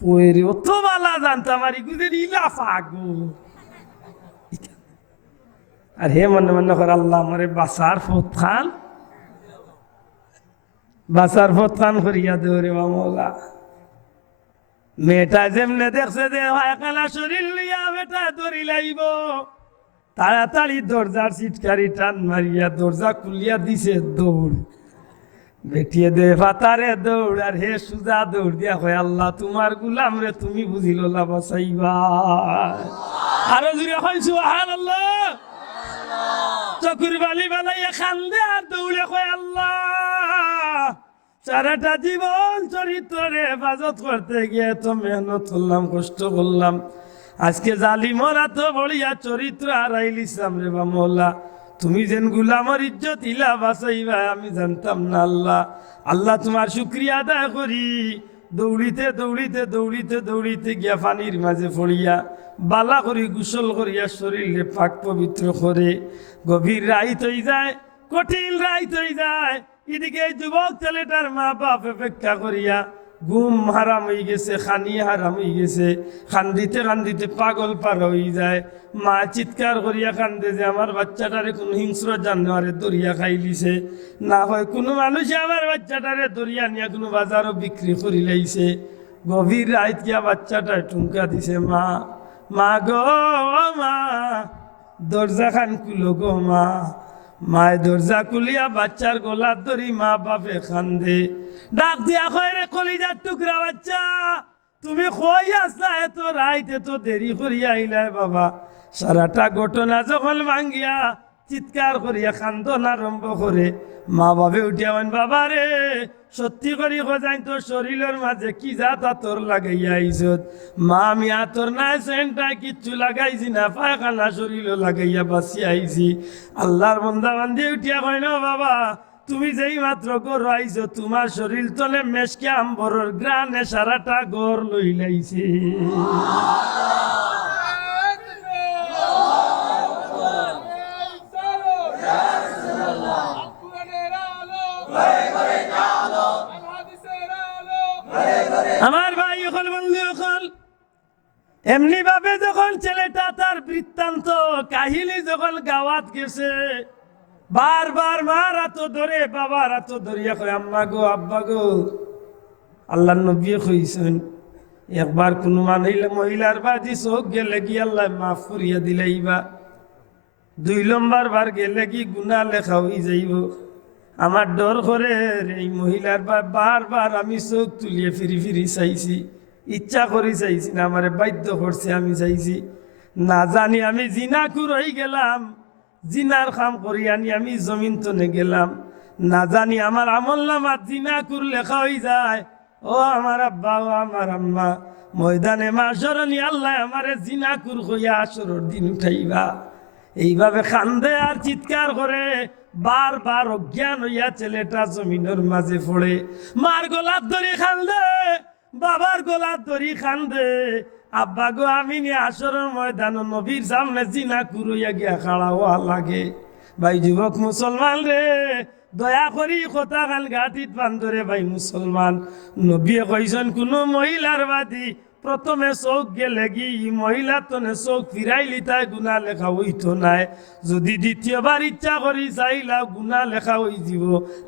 ওরে অত বালা জানতাম আর ইগুদের ইলা ফাগু। আর হে মনে মনে করে আল্লাহ আমারে বাসার ফত খান করিয়া দে রে মামলা। মেয়েটা যেমনে দেখছে দে একলা শরীর লইয়া বেটা দড়ি লাইব, তাড়াতাড়ি দরজার সিটকারি টান মারিয়া দরজা খুলিয়া দিছে দৌড়, বেটিয়ে দে ফাতারে দৌড় আর হে সুজা দৌড় দিয়া কয় আল্লাহ তোমার গুলাম রে তুমি বুঝিল না বাঁচাইবা। আরো জুড়ে হয় সুবহানাল্লাহ, চকুর বালি বানাইয়া খান্দে আর দৌড়ে কয় আল্লাহ সারাটা জীবন চরিত্রের হেফাজত করতে গিয়ে তো মেহনত করলাম কষ্ট করলাম, আজকে জালিমরা তো বড়িয়া চরিত্র হারাইলিসাম রে বা মৌলা। তুমি যেন গুলামর ইজ্জত ইলা বাঁচাইবা আমি জানতাম না আল্লাহ। আল্লাহ তোমার শুকরিয়া আদায় করি দৌড়িতে দৌড়িতে দৌড়িতে দৌড়িতে গিয়া পানির মাঝে পড়িয়া বালা করি গোসল করিয়া শরীরে পাক পবিত্র করে গভীর রাইত হয়ে যায়, কঠিন রাইত হয়ে যায়। এদিকে যুবক ছেলেটার মা বাপ অপেক্ষা করিয়া ঘুম হারাম হয়ে গেছে, খানি হারাম হয়ে গেছে, কান্দিতে কান্দিতে পাগল পার হয়ে যায়। মা চিৎকার করিয়া কান্দে যে আমার বাচ্চাটারে কোনো হিংস্র জানোয়ারে দরিয়া খাই দিছে, না হয় কোনো মানুষে আমার বাচ্চাটারে দরিয়া নিয়ে কোনো বাজারও বিক্রি করি লাইছে। গভীর রাত গিয়া বাচ্চাটা ঠুমকা দিছে, মা মা গো মা, দরজা খান খুলো গো মা। মায় দরজা খুলিয়া বাচ্চার গলার ধরি মা বাপে কান্দে, ডাক দিয়া কয় রে কলিজার টুকরা বাচ্চা, তুমি কই আসলা এত রাইত এত দেরি করিয়া আইলাই বাবা। সারাটা ঘটনা যখন ভাঙ্গিয়া চিৎকার করিয়া কান্দন আরম্ভ করে, মা বাপে উঠিয়া বলেন, বাবা রে সত্যি করি খোঁজাই তোর শরীরের মাঝে কি জাত আতর লাগাইয়া আইসত। মা আমি আতর নাই সেন্টাই কিচ্ছু লাগাইছি না, পায়খানা শরীরও লাগাইয়া বাঁচিয়ে আইছি। আল্লাহর বন্দা বান্ধি উঠিয়া কয় না বাবা, তুমি যেই মাত্র গর আইছো তোমার শরীর তলে মেশকে আম্বরের গ্রানে সারাটা গর লই লাইছে। আমার ভাই হল বন্ধু হল এমনি ভাবে যখন ছেলেটা তার বৃত্তান্ত কাহিনী যখন গাওয়াত গেছে, বারবার মার হাত ধরে বাবার হাত ধরিয়া কয়, আম্মা গো আব্বা গো, আল্লাহ নবী কইছেন একবার কোনো মহিলার বাদি চোখ গেলে কি আল্লাহ মাফ করিয়া দিলাইবা, 2 নম্বর বার গেলে কি গুনাহ লেখা হয়ে যাইব। আমার ডর করে এই মহিলার বারবার আমি চোখ তুলিয়ে ফিরি ফিরি চাইছি, ইচ্ছা করি চাইছি না, আমার বাধ্য করছে আমি চাইছি। না জানি আমি জিনাকুর হয়ে গেলাম, জিনার কাম করি আনি আমি জমিন তনে গেলাম, না জানি আমার আমল নামাত জিনাকুর লেখা হয়ে যায়। ও আমার আব্বা ও আমার আম্মা, ময়দানে মাশরনি আল্লাহ আমারে জিনাকুর হইয়া আসরের দিন উঠাইবা। এইভাবে কান্দে আর চিৎকার করে বারবার অজ্ঞান হইয়া ছেলেটা জমিনের মাঝে পড়ে, মার গলার ধরে কান্দে, বাবার গলার ধরে কান্দে, আব্বা গো আমি নিয়ে আসরের ময়দান নবীর সামনে জিনা কুরইয়া গিয়া খাড়া হওয়া লাগে। ভাই যুবক মুসলমান রে, দয়া করি কথা গান গাঠিত বান্ধরে ভাই মুসলমান, নবী কইছেন কোন মহিলার বাদী প্রথমে চোখ গেলে কি মহিলা তনে চোখ ফিরাইলি তাই গুণা লেখা হইতো নাই, যদি দ্বিতীয়বার ইচ্ছা করি চাইলা গুণা লেখা হই যাব।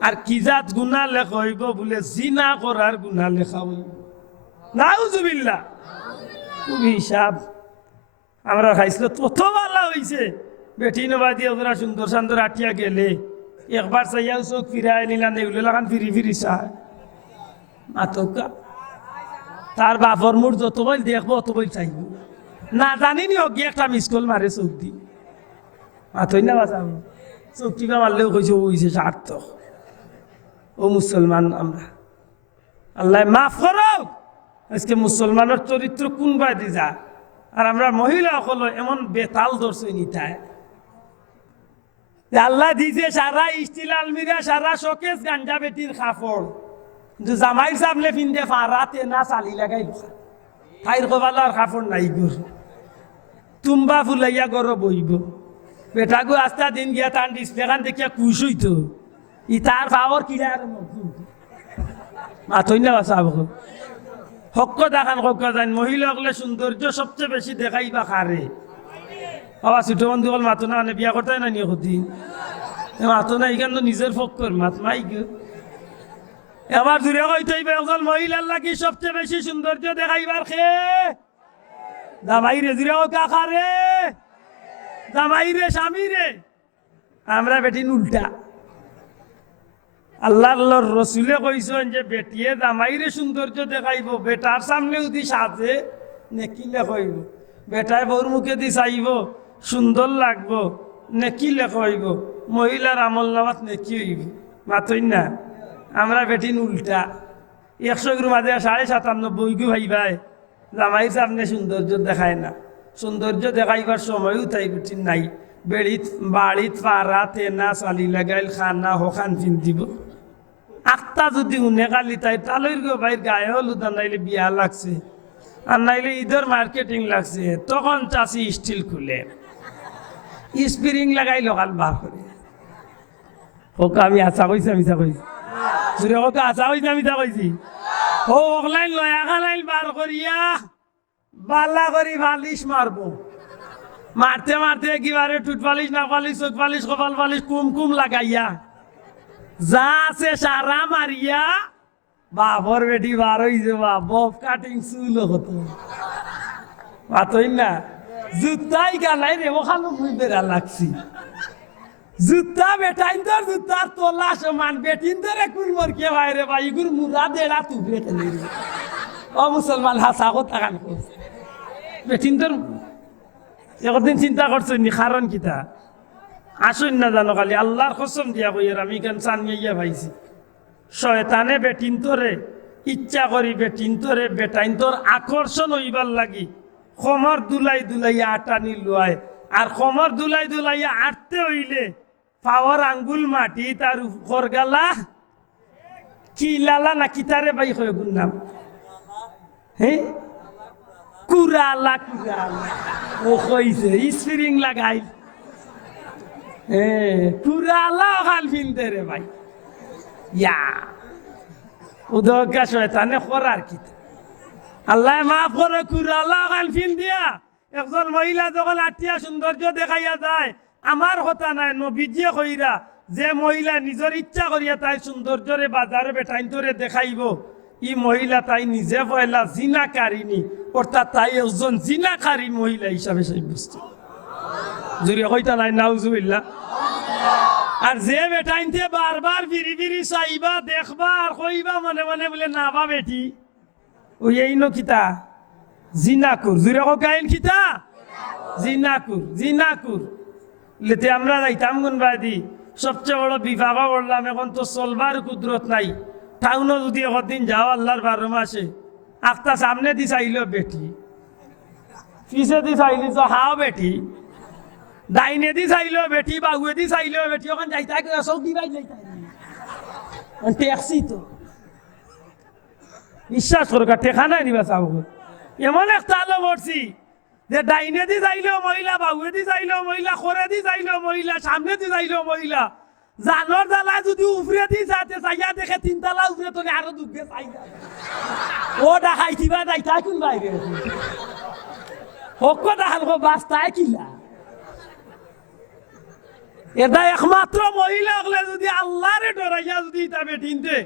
আর কি জাত গুণা লেখা হইব বলে জিনা করার গুণা লেখা হইব। নাউজুবিল্লাহ। খুব হিসাব আমরা খাইছিল তত ভালো হইছে, বেটি নবা দিয়ে ওরা সুন্দর সুন্দর আটিয়া গেলে একবার চাইয়াও চোখ ফিরাই নিলাম, এগুলো লাগান ফিরি ফিরি চায় মাতকা। তার বাপর মুর যত বই দেখবো অত বই চাইব না, জানিনি অজ্ঞে একটা মিস কল মারে চোখ দি মাথই না বাঁচাব, চোখ টিপা মারলেও কইছে ওইছে সার্থক। ও মুসলমান আমরা, আল্লাহ মাফ করো। আজকে মুসলমানের চরিত্র কোন বাদি যা, আর আমরা মহিলা হলো এমন বেতাল ধরছে নিতায়। আল্লাহ দিছে সারা স্টিল আলমিরা, সারা শোকেস গাঞ্জা বেটির কাপড়, কিন্তু জামাইর সামনে ফিন্দে ফারাতে না চালি লাগাই খাইর কবালার কাপড় নাই গর, তুম্বা ফুলাইয়া গর বইব। বেটা গো আস্তা দিন গিয়া তার ডিসপ্লে খান দেখিয়া খুশ হইতো, ই তার পাওয়ার কিরা মাথই না বাসাব হক দেখান হক যান। মহিলাগুলো সৌন্দর্য সবচেয়ে বেশি দেখাইবা কারে? আবার ছোট বন্ধু বল মাতো না, বিয়া করতে না নিয়ে ক্ষতি মাতো না, এখান তো নিজের ফক্কর মাত মাই গো। এবার দূরে হইতে একজন মহিলার লাগি সবচেয়ে বেশি সৌন্দর্য দেখাইবার খে জামাই রে, দূরে কাকা রে, জামাই রে, স্বামী রে। আমরা বেটিন উল্টা। আল্লাহর রসুলে কইছেন যে বেটিয়ে জামাইরে সৌন্দর্য দেখাইব, বেটার সামনে যদি সাজে নেকিলে কইব, বেটায় বউর মুখে দি চাইব সুন্দর লাগবো নেকিলে কইব, মহিলার আমল নামাত নেকি হইব। মাতই না, আমরা বেটিন উল্টা। 100 গুর মাঝে 97.5 গু ভাই ভাই জামাইর সামনে সৌন্দর্য দেখায় না, সৌন্দর্য দেখাইবার সময়ও তাই বেটিন নাই। বেড়িত বাড়িত পাড়া তেনা চালি লাগাইল খানা হোখান ফিন দিব, আখতা যদি উনে খালি তাই তালইর গো ভাই গায়ে হলুদ আর নাইলে বিয়া লাগছে আর নাইলে ঈদের মার্কেটিং লাগছে, তখন চাষি স্টিল খুলে স্প্রিং লাগাই লোকাল বার করে। ওকে আমি আশা কইছি, আমি কইছি সুরে ওকে আশা কইছি, আমি কইছি ও অকলাইন লয়া খালাইন বার করিয়া বালা করি বালিশ মারবো, মারতে মারতে একেবারে টুট পালিশ, না পালিশ, চোখ পালিশ, কপাল পালিশ, কুমকুম লাগাইয়া যা আছে সারা মারিয়া বাপর বেটি বার হইছে, বব কাটিং চুল হতো পাতই না, জুতাই গালাই রে ওখানে মুই বেড়া লাগছি, জুতা বেটাইন তোর জুতার তোলা সমান, বেটিন তোরে কুলমর কে বাইরে ভাই গুর মুরা দেড়া তুবরে খেলে ও মুসলমান হাসা কথা কান বেটিন তোর একদিন চিন্তা করছো নি কারণ কিতা আসুন না জানো, খালি আল্লাহর কসম দিয়া কইয়ার আমি কেন চানিয়া ভাইছি, শয়তানে বেটিন তোরে ইচ্ছা করি বেটিন তোরে বেটাইন তোর আকর্ষণ হইবার লাগি খমর দুলাই দুলাইয়া আটানি লুয়ায়, আর খমর দুলাই দুলাইয়া আটতে হইলে পাওয়ার আঙ্গুল মাটি তার উপর গালা কি লালা না কিতারে বাই হয়ে গুন নাম হ্যাঁ কুরালা কুরালা ও কইছে স্প্রিং লাগাই কুরালা খাল ফিনতে রে ভাই ইয়া উদকা শয়তানে করার কি আল্লাহ মাফ করে কুরালা খাল ফিন দিয়া একজন মহিলা যখন আটিয়া সৌন্দর্য দেখাইয়া যায়, আমার কথা নাই নবীজিয়ে কইরা যে মহিলা নিজের ইচ্ছা করিয়া তাই সৌন্দর্যরে বাজারে বেটাইন তোরে দেখাইব, ই মহিলা তাই নিজে পয়লা জিনাকারিনী, অর্থাৎ তাই একজন জিনাকারী মহিলা হিসাবে সাব্যস্ত। জুড়ে কইতা নাই নাউজুবিল্লাহ। আর যে বেটাইনতে বারবার ফিরি ফিরি চাইবা দেখবা আর কইবা মনে মনে বলে না বা বেটি ওই এই ন কিতা জিনাকুর, জুড়ে কাইন কিতা জিনাকুর, জিনাকুর লেতে আমরা যাইতাম গুনবাদি সবচেয়ে বড় বিভাগ করলাম, এখন তো চলবার কুদরত নাই, টাউনও যদি একদিন যাও আল্লাহর 12 মাসে আখতা সামনে দি চাইল বেটি, পিছে দি চাইলি তো হাও বেটি, ডাইনে দি চাইল বেটি, বাগুয়ে দি চাইল বেটি, ওখান যাইতা চৌকি বাই যাইতা ট্যাক্সি তো বিশ্বাস করো ঠেকা নাই নিবা চাব, এমন একটা আলো পড়ছি যে ডাইনে দি যাইলেও মহিলা, বাগুয়ে দি যাইলেও মহিলা, খরে দি যাইলেও মহিলা, সামনে দি যাইলেও মহিলা, জানোর জ্বালা যদি উপরে দি যাতে চাইয়া দেখে 3 তালা উপরে তো আরো দুঃখে চাই ও দেখাই দিবা যাইতা কোন বাইরে হক দেখাল বাস্তায় কিলা, এটা একমাত্র মহিলা হলে যদি আল্লাহরে ডরাইয়া যদি তা বেটিনতে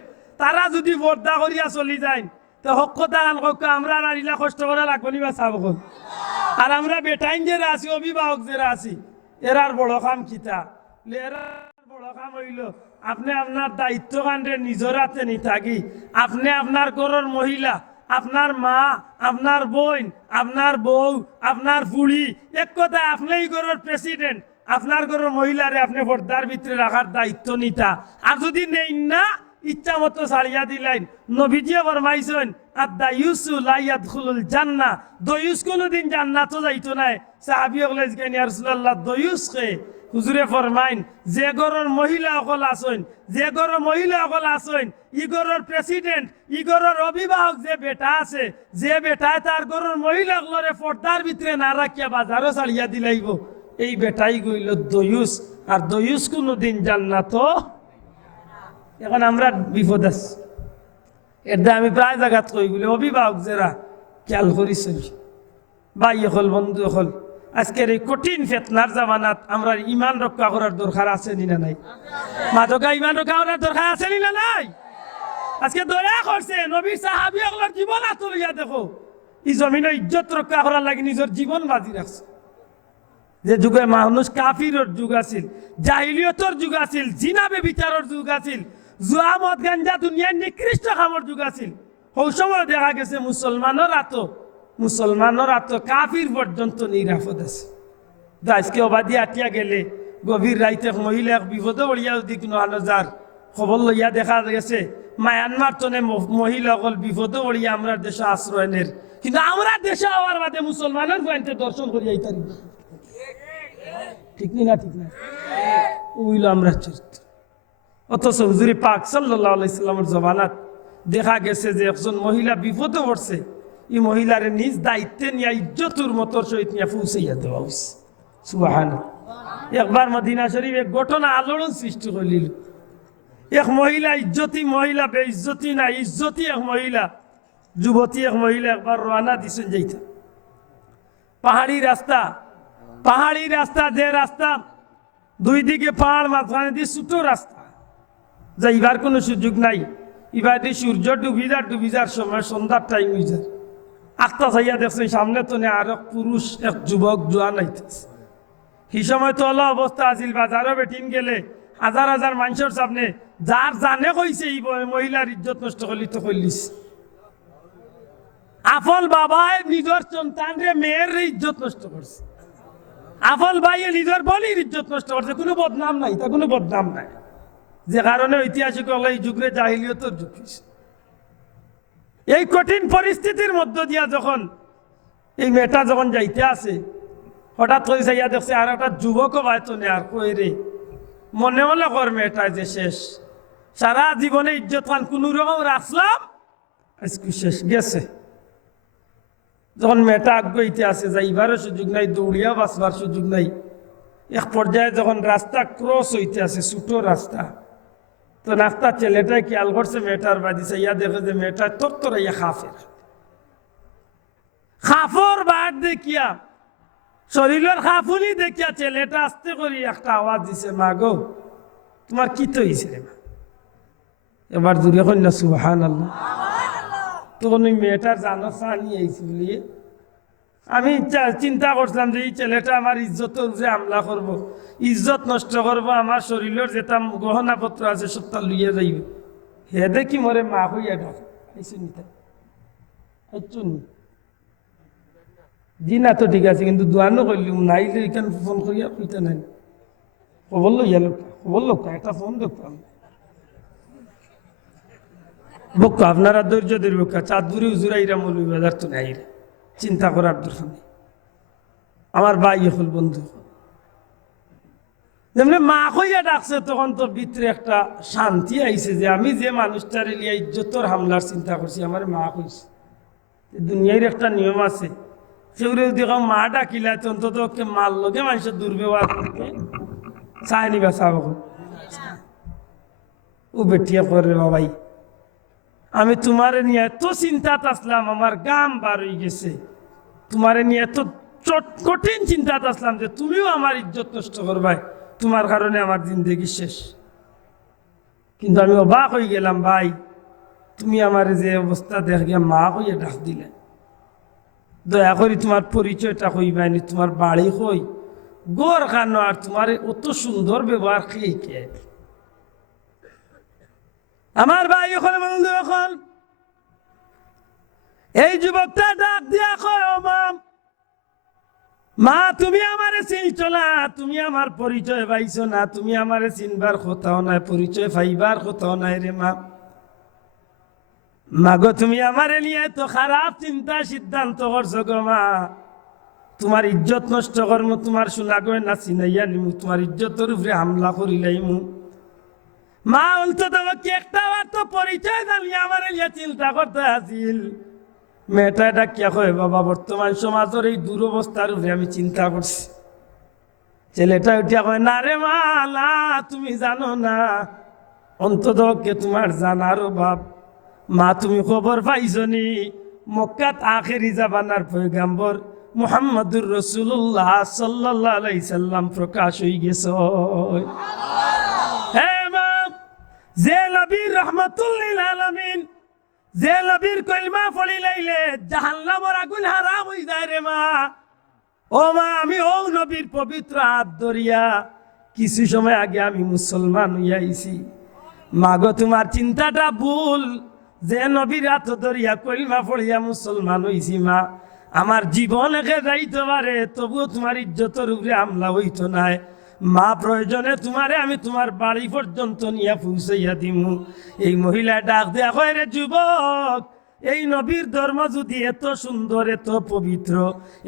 তারা যদি পর্দা করিয়া চলি যায় তো হক দেখাল আমরা নারীলা কষ্ট করা লাগবো নিবা চাব, আর আমরা বেটাইন যারা আছি অভিভাবক যারা আছি এরার বড় কাম কিতা, এরার বড় কাম হইল আপনি আপনার দায়িত্ব কাণ্ডে নিজের হাতে নি থাকি আপনি আপনার ঘরের মহিলা, আপনার মা, আপনার বোন, আপনার বউ, আপনার বুড়ি, এক কথায় আপনি ঘরের প্রেসিডেন্ট, আপনার ঘরের মহিলারে আপনি পর্দার ভিতরে রাখার দায়িত্ব নিতা, আর যদি নেই না ইচ্ছা মতো ছাড়িয়া দিলেন, নবীজিয়ে ফরমাইছেন আদ-দায়ুসু লা ইয়াদখুলুল জান্নাহ, দয়ুস কোনদিন জান্নাতও যাইতো না। সাহাবী হলে জিজ্ঞেস ইয়া রাসূলুল্লাহ দয়ুস কে? হুজুরে ফরমাইন যে ঘরের মহিলা সকল আছেন, যে ঘরের মহিলা সকল আছেন, ই ঘরের প্রেসিডেন্ট, ই ঘরের অভিভাবক যে বেটা আছে, যে বেটায় তার ঘরের মহিলা সকলরে পর্দার ভিতরে না রাখিয়া বাজারও ছাড়িয়া দিলাইব, এই বেটাই গইল দয়ুস, আর দয়ুস কোনদিন জান্নাতও। এখন আমরা বিপদ আছি, এটা আমি প্রায় জায়গাত কই বলে অভিভাবক যারা খেয়াল করিছেন ভাই হল বন্ধু হল, আজকের এই কঠিন ফেতনার জামানাত আমরা ইমান রক্ষা করার দরকার আছে নি না নাই? মাদকা ইমান রক্ষা করার দরকার আছে নি না নাই? আজকে দয়া করছে নবীর সাহাবী সকলের জীবন আতলিয়া দেখো, এই জমিনে ইজ্জত রক্ষা করার লাগি নিজের জীবন বাজি রাখছে। যে যুগে মানুষ কাফিরের যুগ আছিল, জাহিলিয়তের যুগ আছিল, জিনাবে বিচারের যুগ আছিল, জুয়া মদ গাঞ্জা দুনিয়ার নিকৃষ্ট খামর যুগ আছিল, ওই সময় দেখা গেছে মুসলমানের আত কাফির পর্যন্ত নিরাপদ আছে। আজকে অবাদি আটিয়া গেলে গভীর রাইতে মহিলা বিপদে পড়িয়া যদি কোনো আনজার খবর লইয়া দেখা গেছে মায়ানমার তনে মহিলা সকল বিপদে পড়িয়া আমরা দেশে আশ্রয় নের, কিন্তু আমরা দেশে হওয়ার বাদে মুসলমানের পয়েন্টে দর্শন করিয়া ইতারি ঠিক না ঠিক না, ওইল আমরা চরিত্র। অথচ হুজুর পাক সাল্লাল্লাহু আলাইহি সাল্লামের জমানাত দেখা গেছে যে একজন মহিলা বিপদে পড়ছে, এই মহিলারে নিজ দায়িত্বে নিয়ে ইজ্জতুর মতর সহিত নিয়ে পৌঁছাইয়া দেওয়া হয়েছে। সুবহানাল্লাহ। একবার মদিনা শরীফ এক ঘটনা আলোড়ন সৃষ্টি করিল। এক মহিলা ইজ্জতি মহিলা, বেইজ্জতি না ইজ্জতি এক মহিলা, যুবতী এক মহিলা একবার রওনা দিছেন যাইতা পাহাড়ি রাস্তা, যে রাস্তা দুই দিকে পাহাড়, মাঝখানে দিয়ে ছোট রাস্তা, যাইবার কোনো সুযোগ নাই। এবার দিয়ে সূর্য ডুবি যার সময় সন্ধ্যার টাইম হয়ে যায়। আস্তা চাইয়া দেখছেন সামনে তো নেই আর এক পুরুষ, এক যুবক জোয়ান আইতেছে। সেই সময় তো হলো অবস্থা আছিল, বাজারও বেটিন গেলে হাজার হাজার মানুষের সামনে যার জানে কইছে এই মহিলার ইজ্জত নষ্ট করলি তো করলিস। আফল বাবায় নিজের সন্তানরে মেয়ের ইজ্জত নষ্ট করছে, আফল ভাইয়ে নিজের বলির ইজ্জত নষ্ট করছে। কোনো বদনাম নাই, তা কোনো বদনাম নাই, যে কারণে ঐতিহাসিক হলো এই যুগরে জাহিলিয়তের যুগ। এই কঠিন পরিস্থিতির মধ্য দিয়া যখন এই মেয়েটা যখন যাইতে আছে, হঠাৎ করে যাইয়া দেখছে আর একটা যুবকও হয়তো নেই। আর কই রে, মনে মনে কর মেয়েটা যে শেষ, সারা জীবনে ইজ্জত খান কোনো রকম রাখলাম, আজকে শেষ গেছে। যখন মেয়েটা আগ্রহীতে আছে, যাইবারও সুযোগ নাই, দৌড়িয়া বাঁচবার সুযোগ নাই। এক পর্যায়ে যখন রাস্তা ক্রস হইতে আছে, ছোট রাস্তা, তো রাস্তার ছেলেটাই খেয়াল করছে মেয়েটার বাদিছে, ইয়া দেখে যে মেয়েটা তরতরাইয়া খাফর বাদ দেখিয়া, শরীরের খাফুলি দেখিয়া ছেলেটা আস্তে করি একটা আওয়াজ দিছে, মা গো তোমার কি তো হয়েছে রে মা? এবার দূরে কন্যা সুবহানাল্লাহ। তখন ওই মেয়েটার জানো চানি আইছি বলি আমি চিন্তা করছিলাম যে এই ছেলেটা আমার ইজ্জতের যে হামলা করবো, ইজ্জত নষ্ট করবো, আমার শরীরের যেটা গহনাপত্র আছে সবটা লইয়া যাইবে। হে দেখি মরে মা হইয়া ডাক আইসুন জি না, তো ঠিক আছে, কিন্তু দোয়ানো করলিম নাইলে এখানে ফোন করিয়া কইতে নাই খবর লইয়া লোক, খবর লোক একটা ফোন দেখতাম বক্কা। আপনারা ধৈর্য ধরে বক্কা, চাঁদপুরি হুজুরাইরা মৌলভী বাজার তো নাই, চিন্তা করার দরকার নেই। আমার ভাই হল বন্ধু যেমনি মা কইয়া ডাকছে, তখন তো ভিতরে একটা শান্তি আইছে যে আমি যে মানুষটার লিয়া ইজ্জতর হামলার চিন্তা করছি, আমার মা কইছে। দুনিয়ার একটা নিয়ম আছে, সেগুলো যদি মা ডাকিলা অন্তত ওকে মার লগে মানুষের দুর্ব্যবহার করতে চায় নিবা, চাব ও বেটিয়া করে বাবাই, আমি তোমারে নিয়ে এত চিন্তাত আসলাম, আমার গাম বার হয়ে গেছে, তোমারে নিয়ে এত কঠিন চিন্তাত আসলাম যে তুমিও আমার ইজ্জত নষ্ট করবাই, তোমার কারণে আমার জিন্দগি শেষ। কিন্তু আমি অবাক হয়ে গেলাম, ভাই তুমি আমার যে অবস্থা দেখিয়া মা কইয়া ডাক দিলে, দয়া করি তোমার পরিচয়টা কইবাইনি, তোমার বাড়ি কই, গোর খান, আর তোমার অত সুন্দর ব্যবহার খেয়ে কে? আমার ভাই ওখানে বন্ধু, এখন এই যুবকটা ডাক দিয়া কয়, ও মা তুমি আমারে চিনছো না, তুমি আমার পরিচয় পাইছো না, তুমি আমারে চিনবার কোথাও নাই, পরিচয় পাইবার কোথাও নাই রে মা। মাগো তুমি আমারে নিয়ে তো খারাপ চিন্তা সিদ্ধান্ত করছো গো মা, তোমার ইজ্জত নষ্ট করমু, তোমার শোনা গয় না চিনাইয়া নিমু, তোমার ইজ্জতের উপরে হামলা করিলাইমু। মা অন্তত একটা বার তো পরিচয় জানিয়ে আমারে নিয়ে চিন্তা করতে আসিল। মেয়েটা ডাকিয়া কয়, বাবা বর্তমান সমাজের এই দুরবস্থার উপরে আমি চিন্তা করছি। ছেলেটা উঠিয়া কয়, না রে মা না, তুমি জানো না, অন্তত তোমার জানার অভাব। মা তুমি খবর পাইছনি মক্কাত আখেরি জামানার পয়গম্বর মুহাম্মদুর রাসূলুল্লাহ সাল্লাল্লাহু আলাইহি সাল্লাম প্রকাশ হয়ে গেছে। হে মা, যে নবীর রাহমাতুল লিল আলামিন, যে নবীর কলমা পড়িলাইলে জাহান্নামের আগুন হারাম হয়ে যায় রে মা। ও মা, আমি ও নবীর পবিত্র হাত ধরিয়া কিছু সময় আগে আমি মুসলমান হইয়াইছি। মাগো তোমার চিন্তাটা ভুল, যে নবীর হাত ধরিয়া কলমা পড়িয়া মুসলমান হইছি মা, আমার জীবন একে যাইতে পারে, তবুও তোমার ইজ্জতের উপরে হামলা হইতো নাই মা। প্রয়োজনে তোমারে আমি তোমার বাড়ি পর্যন্ত নিয়ে পৌঁছাইয়া দিমু। এই মহিলা ডাক দেয়া কয়, রে যুবক এই নবীর ধর্ম যদি এত সুন্দর এত পবিত্র,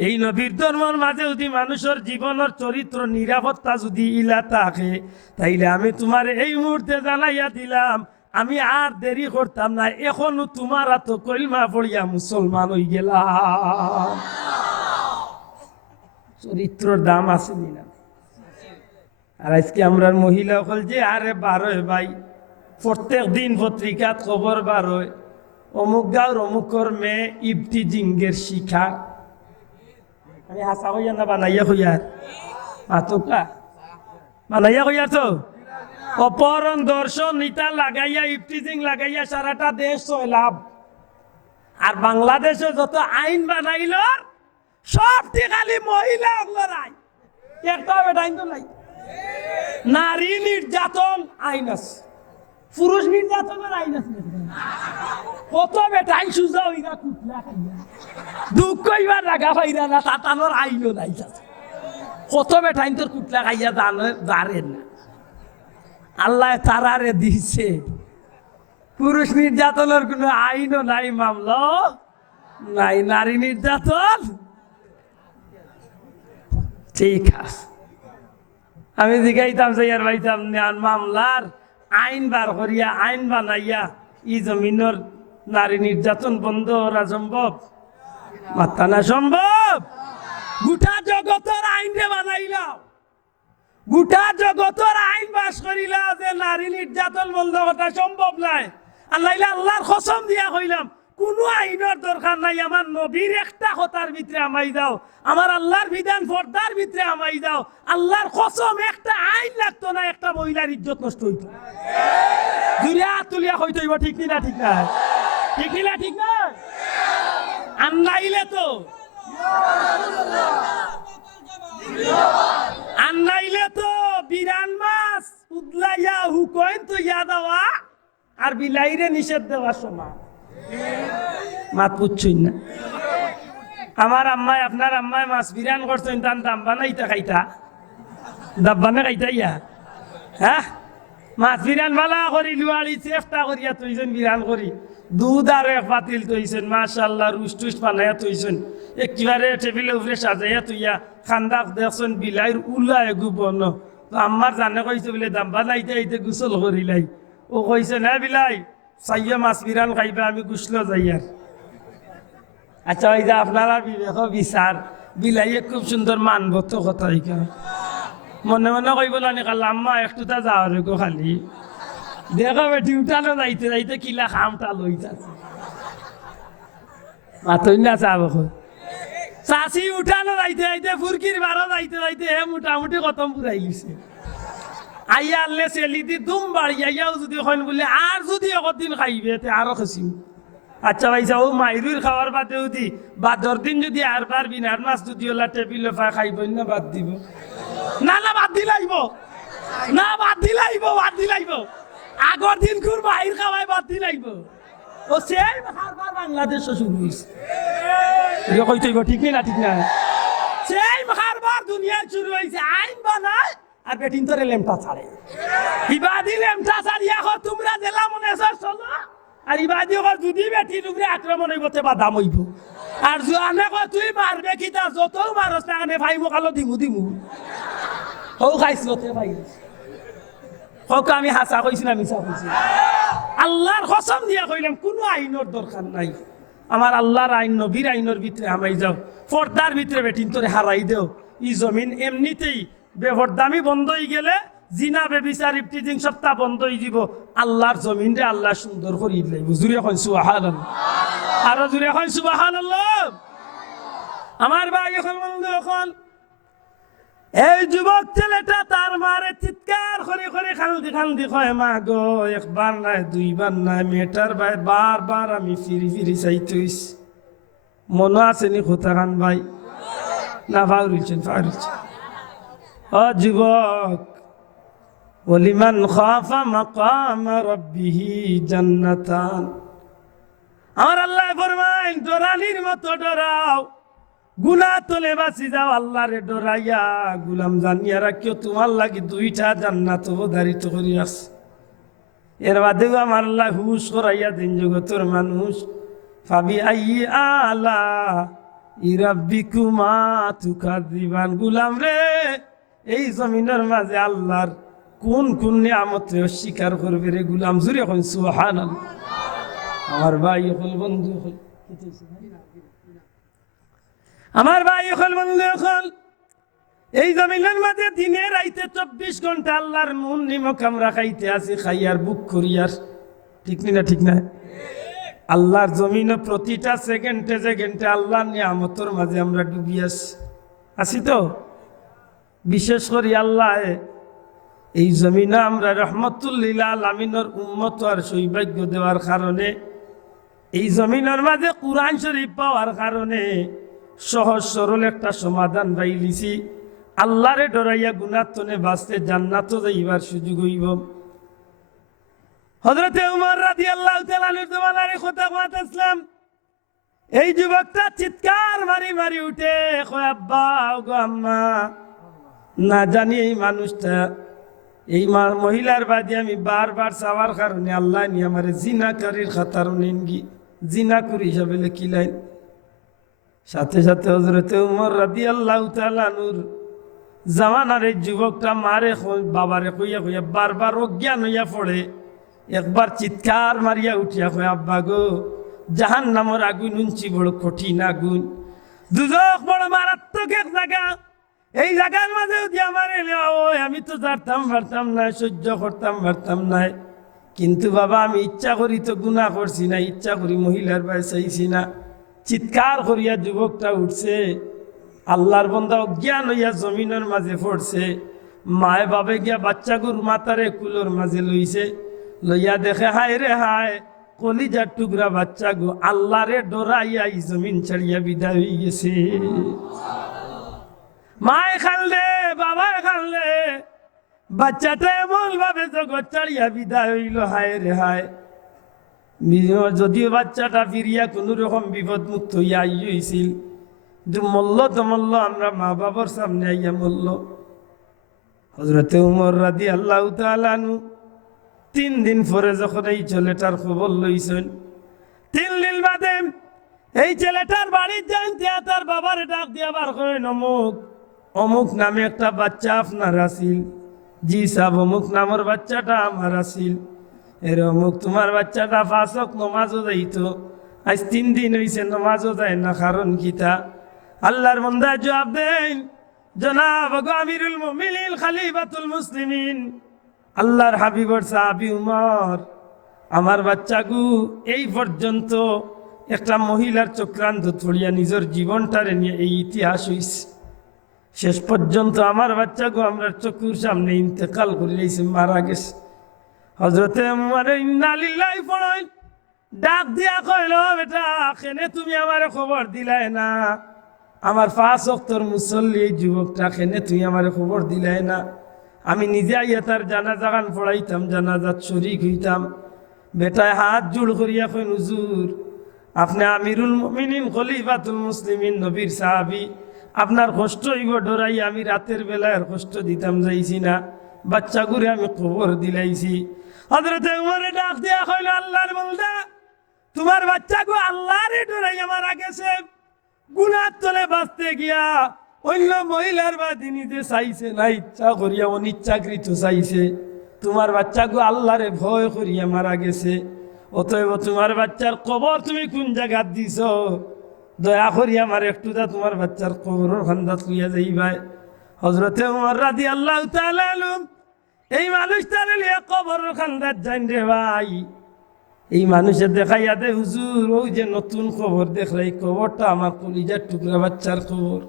এই নবীর ধর্মের মাঝে যদি মানুষের জীবনের চরিত্র নিরাপত্তা যদি ইলা থাকে, তাইলে আমি তোমার এই মুহূর্তে জানাইয়া দিলাম, আমি আর দেরি করতাম না, এখনো তোমার তো কলমা পড়িয়া মুসলমান হয়ে গেলাম। চরিত্রর দাম আছে না? আর আজকে আমরা মহিলা হল যে আরে বারোয় ভাই, প্রত্যেক দিন পত্রিকাত খবর বারোয়, অমুক গাঁর অমুকর মেয়ে ইফতিজিংয়ের শিকার। আমি হাসা হইয়া না বানাইয়া হইয়ার মাতকা বানাইয়া হইয়ার তো অপহরণ দর্শন নিতা লাগাইয়া ইফতিজিং লাগাইয়া সারাটা দেশ লাভ। আর বাংলাদেশে যত আইন বানাইল সব খালি মহিলা লড়াই, একটা বেটাইন তো নাই। নারী নির্যাতন আইন আছে, পুরুষ নির্যাতনের আইন আছে। কত বেটাই সুজা হইরা কুটলা খাইয়া দুঃখ কইবার লাগা পাইরা না, তাতানোর আইনও নাই। কত বেটাইন তোর কুটলা খাইয়া জানেন না। আল্লাহ তারারে দিছে, পুরুষ নির্যাতনের কোন আইনও নাই, মামলা নাই। নারী নির্যাতন ঠিক আছে। আমি জিগাইতাম যাইয়ার বাইতাম মামলার আইন বার করিয়া আইন বানাইয়া ই জমিনের নারী নির্যাতন বন্ধ করা সম্ভব? মাথা না সম্ভব। গোটা জগতের আইন রে বানাইলাম, গোটা জগতের আইন বাস করিলাম যে নারী নির্যাতন বন্ধ করা সম্ভব নাই। আল্লাহ আল্লাহর কসম দিয়া কইলাম কোনো আইনের দরকার নাই, আমার নবীর একটা কথার ভিতরে আমাই দাও, আমার আল্লাহর বিধান পর্দার ভিতরে আমাই দাও। আল্লাহর কসম একটা আইন লাগতো না, একটা মহিলার ইজ্জত নষ্ট হইতো। দুনিয়া তুলিয়া হইতো, ঠিক না? ঠিক না? ঠিক না? ঠিক না? আন্নাইলে তো আন্নাইলে তো বিরান মাছ উদলাইয়া হুকইন তো ইয়া দেওয়া আর বিলাইরে নিষেধ দেওয়ার সময় মাত পুচ্ছই না। আমার আম্মাই আপনার আম্মাই মাছ বিরান করছেন, তার দাম বানাইতা খাইতা দাব্বানে খাইতা ইয়া, হ্যাঁ? মাছ বিরান ভালা করি লুয়াড়ি চেষ্টা করিয়া তৈছেন, বিরান করি দুধ আর এক পাতিল তৈছেন, মাশাআল্লাহ রুস টুস বানাইয়া তৈছেন, একেবারে টেবিলের উপরে সাজাইয়া তুইয়া খান্দা দেখছেন বিলাইর উলায় গুবন। তো আম্মার জানে কইছে বলে দাম বানাইতে আইতে গোসল করিলাই। ও কইছে না বিলাই চাইয়া মাছ বিরান খাইবা, আমি গুসল যাইয়ার। আচ্ছা ওই যে আপনারা বিবেক বিচার, বিলাইয়ে খুব সুন্দর মানবত কথা ইকা মনে মনে কইব না কাল আম্মা একটুটা যাওয়ার গো খালি দেখো বেটি উঠানো যাইতে যাইতে কিলা খামটা লই যাচ্ছে মাতই না চাব চাষি উঠানো যাইতে যাইতে ফুরকির বারো যাইতে যাইতে হে মোটামুটি খতম পুরাই গেছে। আইয়া আনলে চেলি দি দুম বাড়ি আইয়াও যদি হন বলে আর যদি একদিন খাইবে আরো খাসিম। আচ্ছা ভাইসা ও মাইরুর খাওয়ার বাদেও দি বাদর দিন যদি আর পারবি না, আর মাছ যদি ওলা টেবিল খাইব না বাদ দিব না? না বাদ দিলাইব না, বাদ দিলাইব, বাদ দিলাইব। আগর দিন খুর মাইর খাওয়াই বাদ দিলাইব। ও সেই খাবার বাংলাদেশ শুরু হয়েছে, ঠিক না? ঠিক না? সেই খাবার দুনিয়া শুরু হয়েছে, আইন বানায় আর বেটিন তোরে লেমটা ছাড়ে। ইবাদি লেমটা ছাড়িয়া তোমরা জেলা মনে চলো, আর ইবাদি যদি বেটির উপরে আক্রমণ হইব বা দাম হইব। আর জোয়ানে তুই মারবে কি তা যত মারস না ভাইব কালো দিমু দিমু হৌ খাইছ ভাই হোক। আমি হাসা কইছি না মিছা কইছি? আল্লাহর কসম দিয়া কইলাম কোনো আইনের দরকার নাই। আমার আল্লাহর আইন নবীর আইনের ভিতরে আমাই যাও, পর্দার ভিতরে বেটিন তোরে হারাই দেও। ই জমিন এমনিতেই বেপরদামি বন্ধ হয়ে গেলে জিনা বেবিচার ইফতিজিং সপ্তাহ বন্ধ হয়ে যাব। আল্লাহর জমিন রে আল্লাহ সুন্দর করে লাগবে। জুড়ে এখন সুবহানাল্লাহ, আরো জুড়ে এখন সুবহানাল্লাহ। আমার ভাই এখন এই যুবক ছেলেটা তার মারে চিৎকার করে করে খান্দি খান্দি কয় মা গো, একবার নাই দুইবার নাই, মেয়েটার ভাই বারবার আমি ফিরি ফিরি চাইতেইস। মনে আছে নি কথা খান ভাই? না ফাউরিলছেন ফাউরিলছেন। ও যুবক, ওলিমান খাফা মাকাম রাব্বিহি জান্নাতান। আমার আল্লাহ ফরমায় ডরানির মতো ডরাও, গুনাহ তলে বাঁচি যাও আল্লাহরে ডরাইয়া। গুলাম জানিয়া রাখিও তোমার লাগি দুইটা জান্নাত অবধারিত করি আছে। এর বাদেও আমার আল্লাহ হুশ করাইয়া দিন জগতের মানুষ ফাবি আইয়ি আলা ইরাব্বিকুমা তুকাযিবান। গুলাম রে, এই জমিনের মাঝে আল্লাহর কোন কোন নিয়ামত অস্বীকার করবে রে গুলাম? জুড়ে এখন সুবহানাল্লাহ। আমার ভাই হল বন্ধু হল, আমার ভাই হল বন্ধু হল, এই জমিনের মাঝে দিনে রাইতে 24 ঘন্টা আল্লাহর নুন নিমক আমরা খাইতে আছি, খাইয়ার বুক করিয়ার, ঠিক না ঠিক না? আল্লাহর জমিনে প্রতিটা সেকেন্ডে সেকেন্ডে আল্লাহর নিয়ামতের মাঝে আমরা ডুবি আছি তো। বিশেষ করে আল্লাহ এই জমিনে আমরা রহমতুল্লিল আলামিনের উম্মত আর সৌভাগ্য দেওয়ার কারণে, এই জমিনের মাঝে কুরআন শরীফ পাওয়ার কারণে সহজ সরল একটা সমাধান পাইলিছি। আল্লাহরে ডরাইয়া গুনাতনে বাঁচতে জান্নাত যাইবার সুযোগ হইব। হযরতে উমর রাদিয়াল্লাহু তাআলা আনহু জমানার কথা কইতাছিলাম, এই যুবকটা চিৎকার মারি মারি উঠে কয়, আব্বা গো আম্মা, না জানি এই মানুষটা, এই মহিলার বাদে আমি বারবার চাওয়ার কারণে আল্লাহ নি আমার জিনাকারীর খাতার নেনগি, জিনাকুর হিসাবে লিখিলেন। সাথে সাথে হযরতে উমর রাদিয়াল্লাহু তাআলা আনহুর জামানার এই যুবকটা মারে বাবারে কইয়া কইয়া বারবার অজ্ঞান হইয়া পড়ে। একবার চিৎকার মারিয়া উঠিয়া কয়, আব্বা গো, জাহান্নামের আগুন উঞ্চি বড় কঠিন আগুন, দুজক বড় মারাত্মক এক জায়গা, এই জায়গার মাঝে যদি আমার আমি তো জানতাম পারতাম না, সহ্য করতাম পারতাম না, কিন্তু বাবা আমি ইচ্ছা করি তো গুনাহ করছি না, ইচ্ছা করি মহিলার বাই চাইছি না। চিৎকার করিয়া যুবকটা উঠছে, আল্লাহর বান্দা অজ্ঞান হইয়া জমিনের মাঝে পড়ছে। মায়ে বাবে গিয়া বাচ্চা গরু মাতারে কুলোর মাঝে লইছে, লইয়া দেখে হায় রে হায়, কলিজার টুকরা বাচ্চা গো আল্লাহরে ডরাইয়া এই জমিন ছাড়িয়া বিদায় হয়ে গেছে। মায় খাললে, বাবায় খাললে, বাচ্চাটা এমন ভাবে জগৎ ছাড়িয়া বিদায় হইল, হায় রে হায়। যদিও বাচ্চাটা ফিরিয়া কোনো রকম বিপদ মুক্ত হইয়া আইছিল, কিন্তু মল্ল তো মল্ল আমরা মা বাবার সামনে আইয়া মল্ল। হযরতে উমর রাদিয়াল্লাহু তাআলা আনহু 3 দিন পরে যখন এই ছেলেটার খবর লইছেন, 3 দিন বাদে এই ছেলেটার বাড়ির যাইতে তার বাবার ডাক দিয়া বার করেন, অমুক অমুক নামে একটা বাচ্চা আপনার আসিল। জি সাহেব, অমুক নামের বাচ্চাটা আমার আসিল। এর অমুক তোমার বাচ্চাটা 5 ওয়াক্ত নামাজও যাইতো, আজ 3 দিন হইছে নামাজও যায় না, কারণ কিতা? আল্লাহর বান্দা জবাব দেন, জনাব আমিরুল মুমিনিন খলিফাতুল মুসলিমিন আল্লাহর হাবিবর সাহাবী উমর, আমার বাচ্চাগু এই পর্যন্ত একটা মহিলার চক্রান্ত ছড়িয়া নিজের জীবনটারে নিয়ে এই ইতিহাস হইছে। শেষ পর্যন্ত আমার বাচ্চাগু আমরা চোখের সামনে ইন্তেকাল করে লইছে, মারা গেছে। হযরতে উমর ইন্না লিল্লাহি পড়াইল, ডাক দিয়া কইল, বেটা কেনে তুমি আমারে খবর দিলাই না? আমার 5 ওয়াক্তর মুসল্লি এই যুবকটা, কেনে তুমি আমারে খবর দিলাই না? আমি নিজে আইয়া তার জানাজা গান পড়াইতাম, জানাজাত শরীক হইতাম। বেটায় হাত জোড় করিয়া কইন, হুজুর আপনি আমিরুল মুমিনিন খলিফাতুল মুসলিমিন নবীর সাহাবী, আপনার কষ্ট হইব ডরাই আমি রাতের বেলায় আর কষ্ট দিতাম যাইছি না, বাচ্চা ঘুরে আমি খবর দিলাইছি। হযরতে উমরে ডাক দিয়া কইল, আল্লাহর বান্দা, তোমার বাচ্চা গো আল্লাহরে ডরাই মারা গেছে, গুনার তলে বাঁচতে গিয়া অন্য মহিলার বাদী নিজে চাইছে না, ইচ্ছা করিয়া অনিচ্ছাকৃত চাইছে। তোমার বাচ্চা গো আল্লাহরে ভয় করিয়া মারা গেছে, অতএব তোমার বাচ্চার কবর তুমি কোন জায়গা দিছ? দয়া করিয়া আমার একটুটা তোমার বাচ্চার কবরের খান্দাত লইয়া যাইবাই। হযরতে উমর রাদিয়াল্লাহু তাআলা আনহু এই মানুষটারে লিয়া কবরের খান্দাত যাইন রে ভাই। এই মানুষে দেখাইয়া দে, হুজুর ওই যে নতুন খবর দেখলাই, খবরটা আমার কলিজার টুকরা বাচ্চার খবর।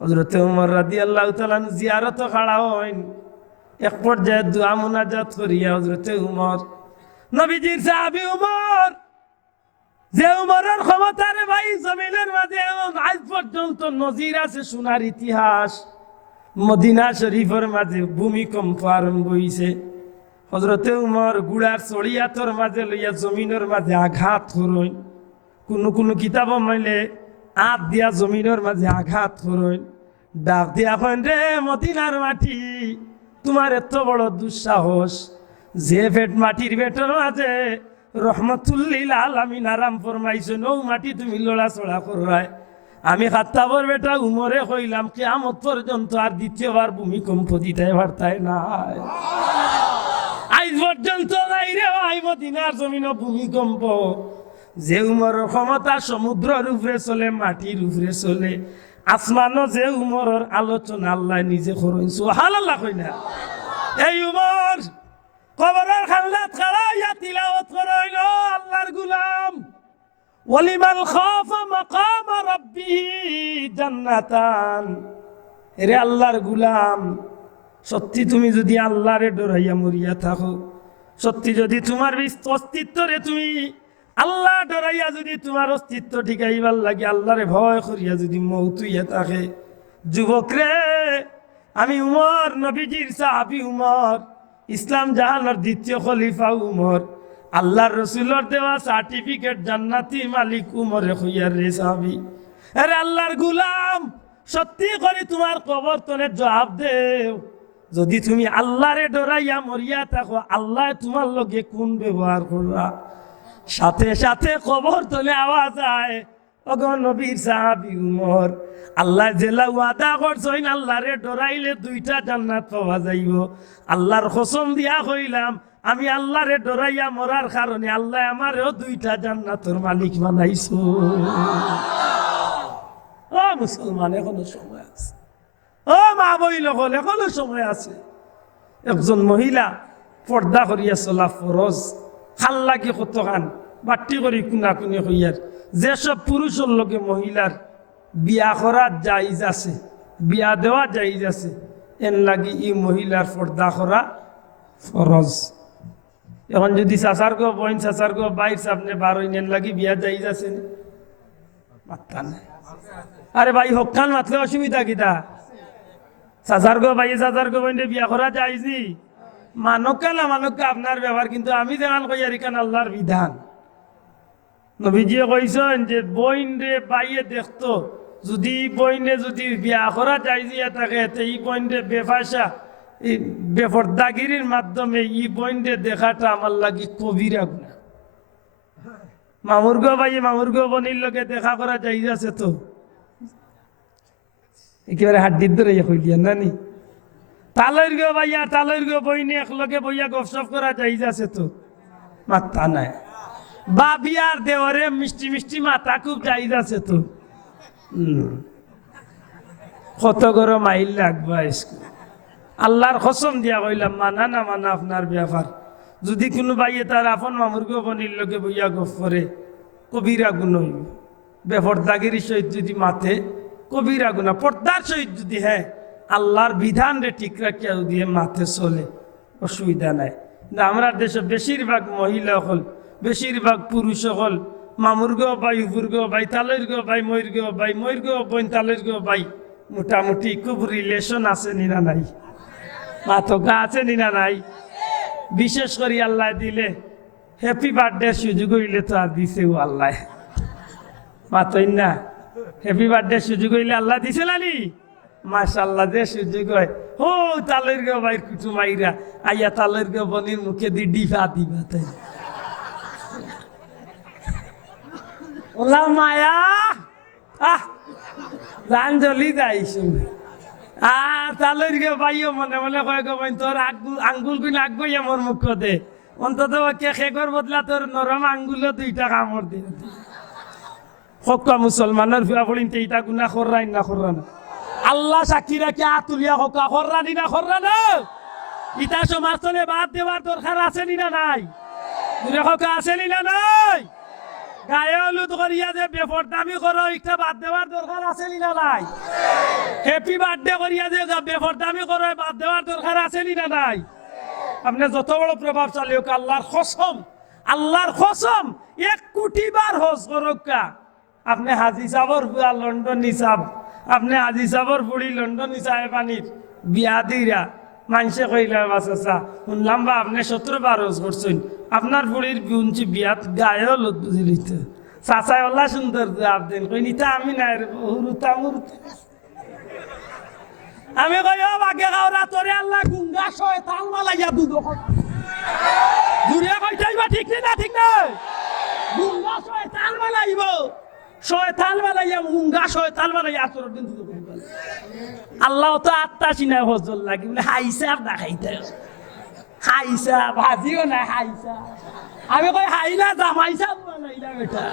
হযরতে উমর রাদিয়াল্লাহু তাআলা জিয়ারত খাড়া হইন, এক পর্যায়ে দোয়া মুনাজাত করিয়া হযরতে উমর, নবীজির সাহাবী উমর, যে উমরের ক্ষমতারে ভাই জমিনের মাঝে আজ পর্যন্ত নজির আছে সোনার ইতিহাস, মদিনা শরীফের মাঝে ভূমিকম্প আরম্ভ হইছে। হযরতে উমর গুড়ার চড়িয়াতর মাঝে লইয়া জমিনের মাঝে আঘাত করইন, কোনো কিতাব মাইলে আপ দিয়া জমিনের মাঝে আঘাত করইন, ডাক দিয়া কইন, রে মদিনার মাটি, তোমার এত বড় দুঃসাহস, যে মাটির পেটের মাঝে রহমতুল্লিল আলামিন আরাম ফরমাইছে নৌ মাটি তুমি লড়াচড়া কররায় আমি খাত্তাবর বেটা উমরে কইলাম কিয়ামত পর্যন্ত আর দ্বিতীয়বার ভূমিকম্প দিতে পারতাই নাই আজ পর্যন্ত নাই রে ভাই মদিনার জমিন ভূমিকম্প যে উমরের ক্ষমতা সমুদ্রের উপরে চলে মাটির উপরে চলে আসমানও যে উমরের আলোচনা আল্লাহ নিজে করুন সুবহানাল্লাহ কই না এই উমর কবরের খান্দাত খাড়াইয়া তিলাওয়াত করাইল আল্লাহর গোলাম ওয়ালিমান খাফা মাকাম রাব্বিহি জান্নাতান এরে আল্লাহর গোলাম সত্যি তুমি যদি আল্লাহরে ডরাইয়া মরিয়া থাকো সত্যি যদি তোমার অস্তিত্বরে তুমি আল্লাহ ডরাইয়া যদি তোমার অস্তিত্ব ঠিকাইবার লাগে আল্লাহরে ভয় করিয়া যদি মৌত হইয়া থাকে যুবক রে আমি উমর নবীজির সাহাবী উমর ইসলাম জাহানের দ্বিতীয় খলিফা উমর আল্লাহর রসুলের দেওয়া সার্টিফিকেট জান্নাতি মালিক উমরে হইয়ার রে সাহাবী আরে আল্লাহর গোলাম সত্যি করে তোমার কবর তনে জবাব দেও যদি তুমি আল্লাহরে ডরাইয়া মরিয়া থাকো আল্লাহ তোমার লগে কোন ব্যবহার করবা সাথে সাথে কবর তলে আওয়াজ আয় ওগো নবীর সাহাবী উমর আল্লাহ জেলা ওয়াদা করছেন আল্লাহরে ডরাইলে দুইটা জান্নাত পাওয়া যাইব আল্লাহর কসম দিয়া কইলাম আমি আল্লাহরে ডরাইয়া মরার কারণে আল্লাহ আমারও দুইটা জান্নাতের মালিক বানাইছো ও মুসলমান এখনো সময় আছে ও মা বইল হল এখনো সময় আছে একজন মহিলা পর্দা করিয়া চলা ফরজ খাল্লা কি কত খান বাট্টি করি কুনা কুনি হইয়ার যেসব পুরুষের লগে মহিলার বিয়া করা জায়েজ আছে বিয়া দেওয়া জায়েজ আছে এন লাগি ই মহিলার পর্দা করা ফরজ এখন যদি চাচার গো বইন চাচার গো বাইর সামনে বার হইন এন লাগি বিয়া জায়েজ আছে মাত্তা নাই আরে ভাই হকান মাতলে অসুবিধা কিতা চাচার গো ভাই চাচার গো বইন বিয়া করা জায়েজ নি মানকা না মানকা আপনার ব্যবহার কিন্তু আমি দেখান কইয়ার ইকান আল্লাহর বিধান নবীজিয়ে কইছেন যে বইন রে বাইয়ে দেখতো যদি বইনে যদি বিয়া করা যাইয়া থাকে এই বইন রে বেফাসা এই বেপর্দাগিরির মাধ্যমে ই বইন রে দেখাটা আমার লাগি কবিরা গুনাহ মামুর গো ভাইয়ে মামুর গো বনির লগে দেখা করা যাইয়াছে তো একেবারে হাড্ডির ধরে কইলিয়া নানি তালের গো ভাইয়া তালের গো বইনে একলগে বইয়া গপসপ করা যাইয়াছে তো মাত্তা নাই বা বিয়ার দেওয়ারে মিষ্টি মিষ্টি মাথা খুব যাই যাচ্ছে তো কত গরম মাইল লাগবা স্কুল আল্লাহর কসম দিয়া কইলাম মানা না মানা আপনার ব্যাপার যদি কোনো ভাইয়ে তার আপন মামুর গো বনির লোকে বইয়া গপ করে কবিরা গুণ হইব বেপর্দাগিরি সহিত যদি মাথে কবিরা গুণা পর্দার সহিত যদি হ্যাঁ আল্লাহর বিধান রে ঠিক রাখিয়া যদি মাথে চলে অসুবিধা নাই কিন্তু আমরা দেশে বেশিরভাগ মহিলা হল বেশিরভাগ পুরুষ হল মামুর গো ভাই উপুর গো ভাই তালের গো ভাই ময়ূর গো ভাই ময়ূর গো বোন তালের গো ভাই মোটামুটি খুব রিলেশন আছে নিনা নাই মাথকা আছে নিনা নাই বিশেষ করে আল্লাহ দিলে হ্যাপি বার্থডে সুযোগ হইলে তো আর দিছেও আল্লাহ মাতই না হ্যাপি বার্থডে সুযোগ হইলে আল্লাহ দিছে নানি মাশাআল্লাহ যে সুযোগ হয় ও তালের গো ভাই কুটুমাইরা আইয়া তালের গো বনির মুখে দি ডিফা দিবা তাই ওলা মায়া আহ জান জলি যাইছো তালের গে ভাইও মনে মনে কয় গো ভাই তোর আঙ্গুল গুলো আগবই আমার মুখ দে অন্তত কেকের বদলা তোর নরম আঙ্গুলও দুইটা কামড় দিয়ে হকা মুসলমানের ফিয়া পড়িন এইটা গুণা কররাই না কররা না আল্লাহ সাক্ষী রাখি আতুলিয়া হকা কররা নি না কররা না ইটা সমাজতলে বাদ দেওয়ার দরকার আছে নি না নাই দূরে হকা আছে নি না নাই গায়ে হলুদ করিয়া যে বেপরদামি করো একটা বাদ দেওয়ার দরকার আছে নি না নাই হ্যাপি বার্থডে করিয়া যে বেপরদামি করো বাদ দেওয়ার দরকার আছে নি না নাই আপনি যত বড় প্রভাবশালী হোক আল্লাহর কসম 1 কোটি বার হজ করক্কা আপনি হাজি সাবর বুয়া লন্ডন নিসাব আপনি হাজি সাবর বুড়ি লন্ডন নিসাবে পানির বিয়া দিরা মানুষে কইলা বাসা শুনলাম বা আপনি 17 বার হজ করছেন আপনার বুড়ির গুঞ্চি বিয়াত গায়েও লোক বুঝি লইতে চাচাই ওলা সুন্দর জবাব দেন কই নিতা আমি নাই হুরুতা মুরুতা আমি কই ও বাগে গাওরা তোরে আল্লাহ গুঙ্গা শয়তান মালাইয়া দুদো দূরে কইতাইবা ঠিক না ঠিক নাই মুঙ্গা শয়তান বানাইব শয়তান বানাইয়া মুঙ্গা শয়তান বানাইয়া আতর দিন আল্লাহ তো আত্মা চিনা হজল লাগি বলে হাইসাব না খাইতে হাইসা ভাজিও না হাইসা আমি কই হাইলা জামাইসা বানাইলা বেটা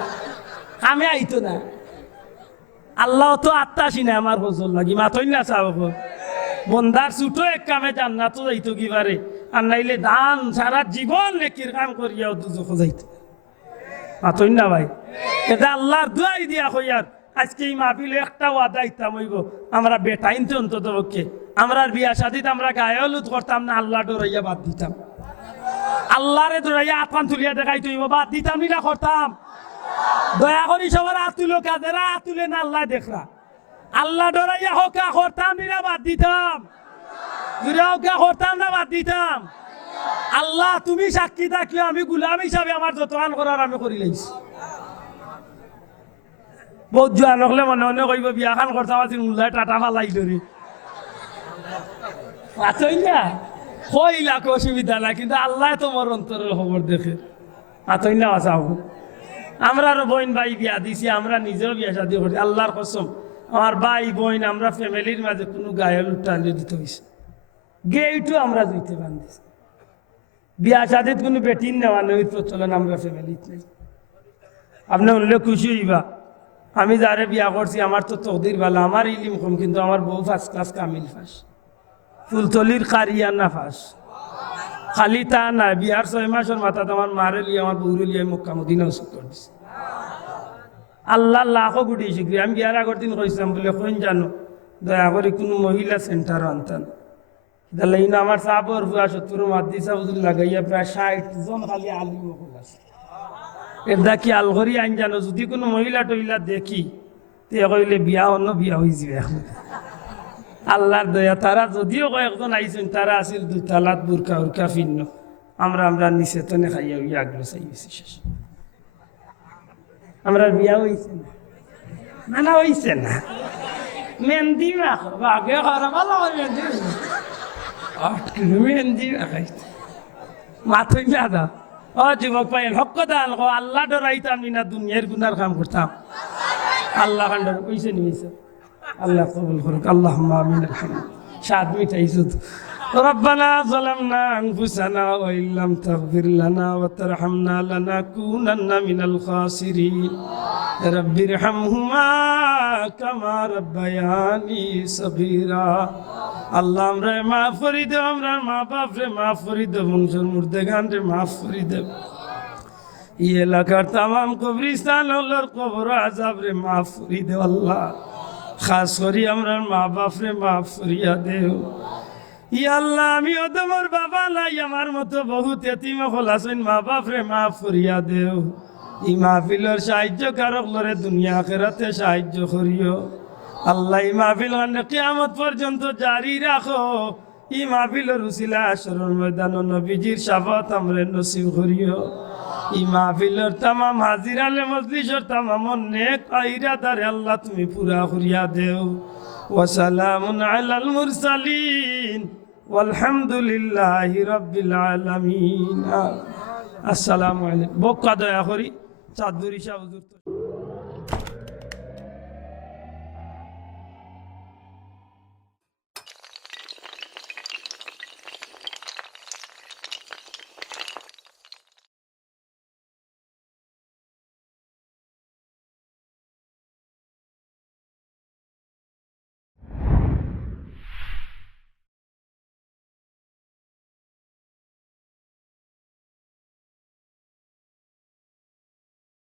আমি আইতো না আল্লাহ তো আত্মা চিনা আমার হজল লাগি মাথই না চাব বন্দার ছুটো এক কামে জান্নাত যাইতো কি পারে আর নাইলে দান সারা জীবন নেকির কাম করিয়াও দুজখ যাইতো মাথই না ভাই এটা আল্লাহর দোয়াই দিয়া কইয়ার আজকে এই মাহফিলে একটা ওয়াদা ইতাম হইব আমরা বেটাইন তো অন্তত পক্ষে আমরা বিয়া শাদিত আমরা গায়ে হলুদ করতাম না আল্লাহ ডরাইয়া বাদ দিতাম আল্লাহরে ডরাইয়া আত্মান তুলিয়া দেখাইতে হইব বাদ দিতাম না করতাম দয়া করি সবার হাত তুলো কাদেরা হাত তুলে না আল্লাহ দেখরা আল্লাহ ডরাইয়া হকা করতাম না বাদ দিতাম জুড়ে হকা করতাম না বাদ দিতাম আল্লাহ তুমি সাক্ষী থাকিও আমি গুলাম হিসাবে আমার যতক্ষণ করার আমি করি লাইছি বহুত জোয়া নকলে মনে মনে কইব বিয়া খান করতাম আছিল উল্লাই টাটা ফালাই ধরি পাচই না কইলাক অসুবিধা না কিন্তু আল্লাহ তোমার অন্তরের খবর দেখে পাচই না আসাও আমরা আরো বোন ভাই বিয়া দিছি আমরা নিজেও বিয়া শাদি করি আল্লাহর কসম আমার ভাই বোন আমরা ফ্যামিলির মাঝে কোনো গায়ে লুটালে দিতে হয়েছে গেইটু আমরা দিতে বান্ধিছি বিয়া শাদিত কোনো বেটিন নেওয়া নই প্রচলন আমরা ফ্যামিলিতে নেই আপনি উনলে খুশি হইবা আমি যারে বিয়া করছি আমার তো তকদির ভালো আমার ইলিম কম কিন্তু আমার বউ ফার্স্ট ক্লাস কামিল ফাঁস ফুলতলির কারিয়ানা ফাঁস খালি তা না বিয়ার 6 মাসের মাথা আমার মারে লিয়ে আমার বউরে লিয়ে মক্কা মদিনা উসুক করে দিছে আল্লাহ লাখো গুটি শিখরি আমি বিয়ার আগর দিন কইছিলাম বলে কইন জানো দয়া করে কোনো মহিলা সেন্টার আনতেন দালাইনা আমার সাবর হুয়া 70 মাদ দিছা হুজুর লাগাইয়া প্রায় 60 জন খালি আলিম হল আছে এটা কি আলঘরি আইন জানো যদি কোনো মহিলা টহিলা দেখি তে কইলে বিয়া অন্য বিয়া হয়ে যাবে আল্লাহর দয়া তারা যদিও কয়েকজন আইছেন তারা আছিল দুতালাত বুরকা উরকা ফিন্ন আমরা নিচে তনে খাইয়া হইয়া আগ্রহ চাইছি শেষ আমরা বিয়া হয়েছে না না হয়েছে না মেহেন্দি মাখো আগে খারাপ ভালো মেহেন্দি মাখাইছে মাথই না দা ও যুবক ভাই হক দান আল্লাহ ডরাইতাম না দুনিয়ার গুনার কাম করতাম আল্লাহ খান্ডার কইছে নিয়েছে আল্লাহ কবুল করুক আল্লাহুম্মা আমিন আলহামদুলিল্লাহ সাত মিটাইছো ربنا ظلمنا أنفسنا وإن لم تغفر لنا وترحمنا لنكونن من الخاسرين رب ارحمهما كما ربياني صغيرا আল্লাহ আমরা মাফ করে দেব আমরা মা বাপরে মাফ করে দেব বংশের মুর্দেগান রে মাফ করে দেব এই এলাকার তাম কবরিস্তান হলোর কবর আজাব রে মাফ করে দেব আল্লাহ খাস করি আমরা মা বাপরে মাফ করিয়া দেও ইয়া আল্লাহ আমিও তোমার বাবা নাই আমার মতো বহুত এতিম হল আছেন মা বাপরে মাফ করিয়া দেও ই মাহফিলের সাহায্য কারক লরে দুনিয়া আখিরাতে সাহায্য করিও আল্লাহ ই মাহফিল কিয়ামত পর্যন্ত জারি রাখো ই মাহফিলের উসিলা আসরের ময়দান নবীজির শাফাত আমরে নসিব করিও ই মাহফিলের তামাম হাজির আলে মজলিসের তামাম নেক ইরাদারে আল্লাহ তুমি পুরা করিয়া দেও ওয়া সালামুন আলাল মুরসালিন walhamdulillahi rabbil alamin আসসালামু আলাইকুম বক্কা দয়া করি চাঁদপুরি শাহ হুজুর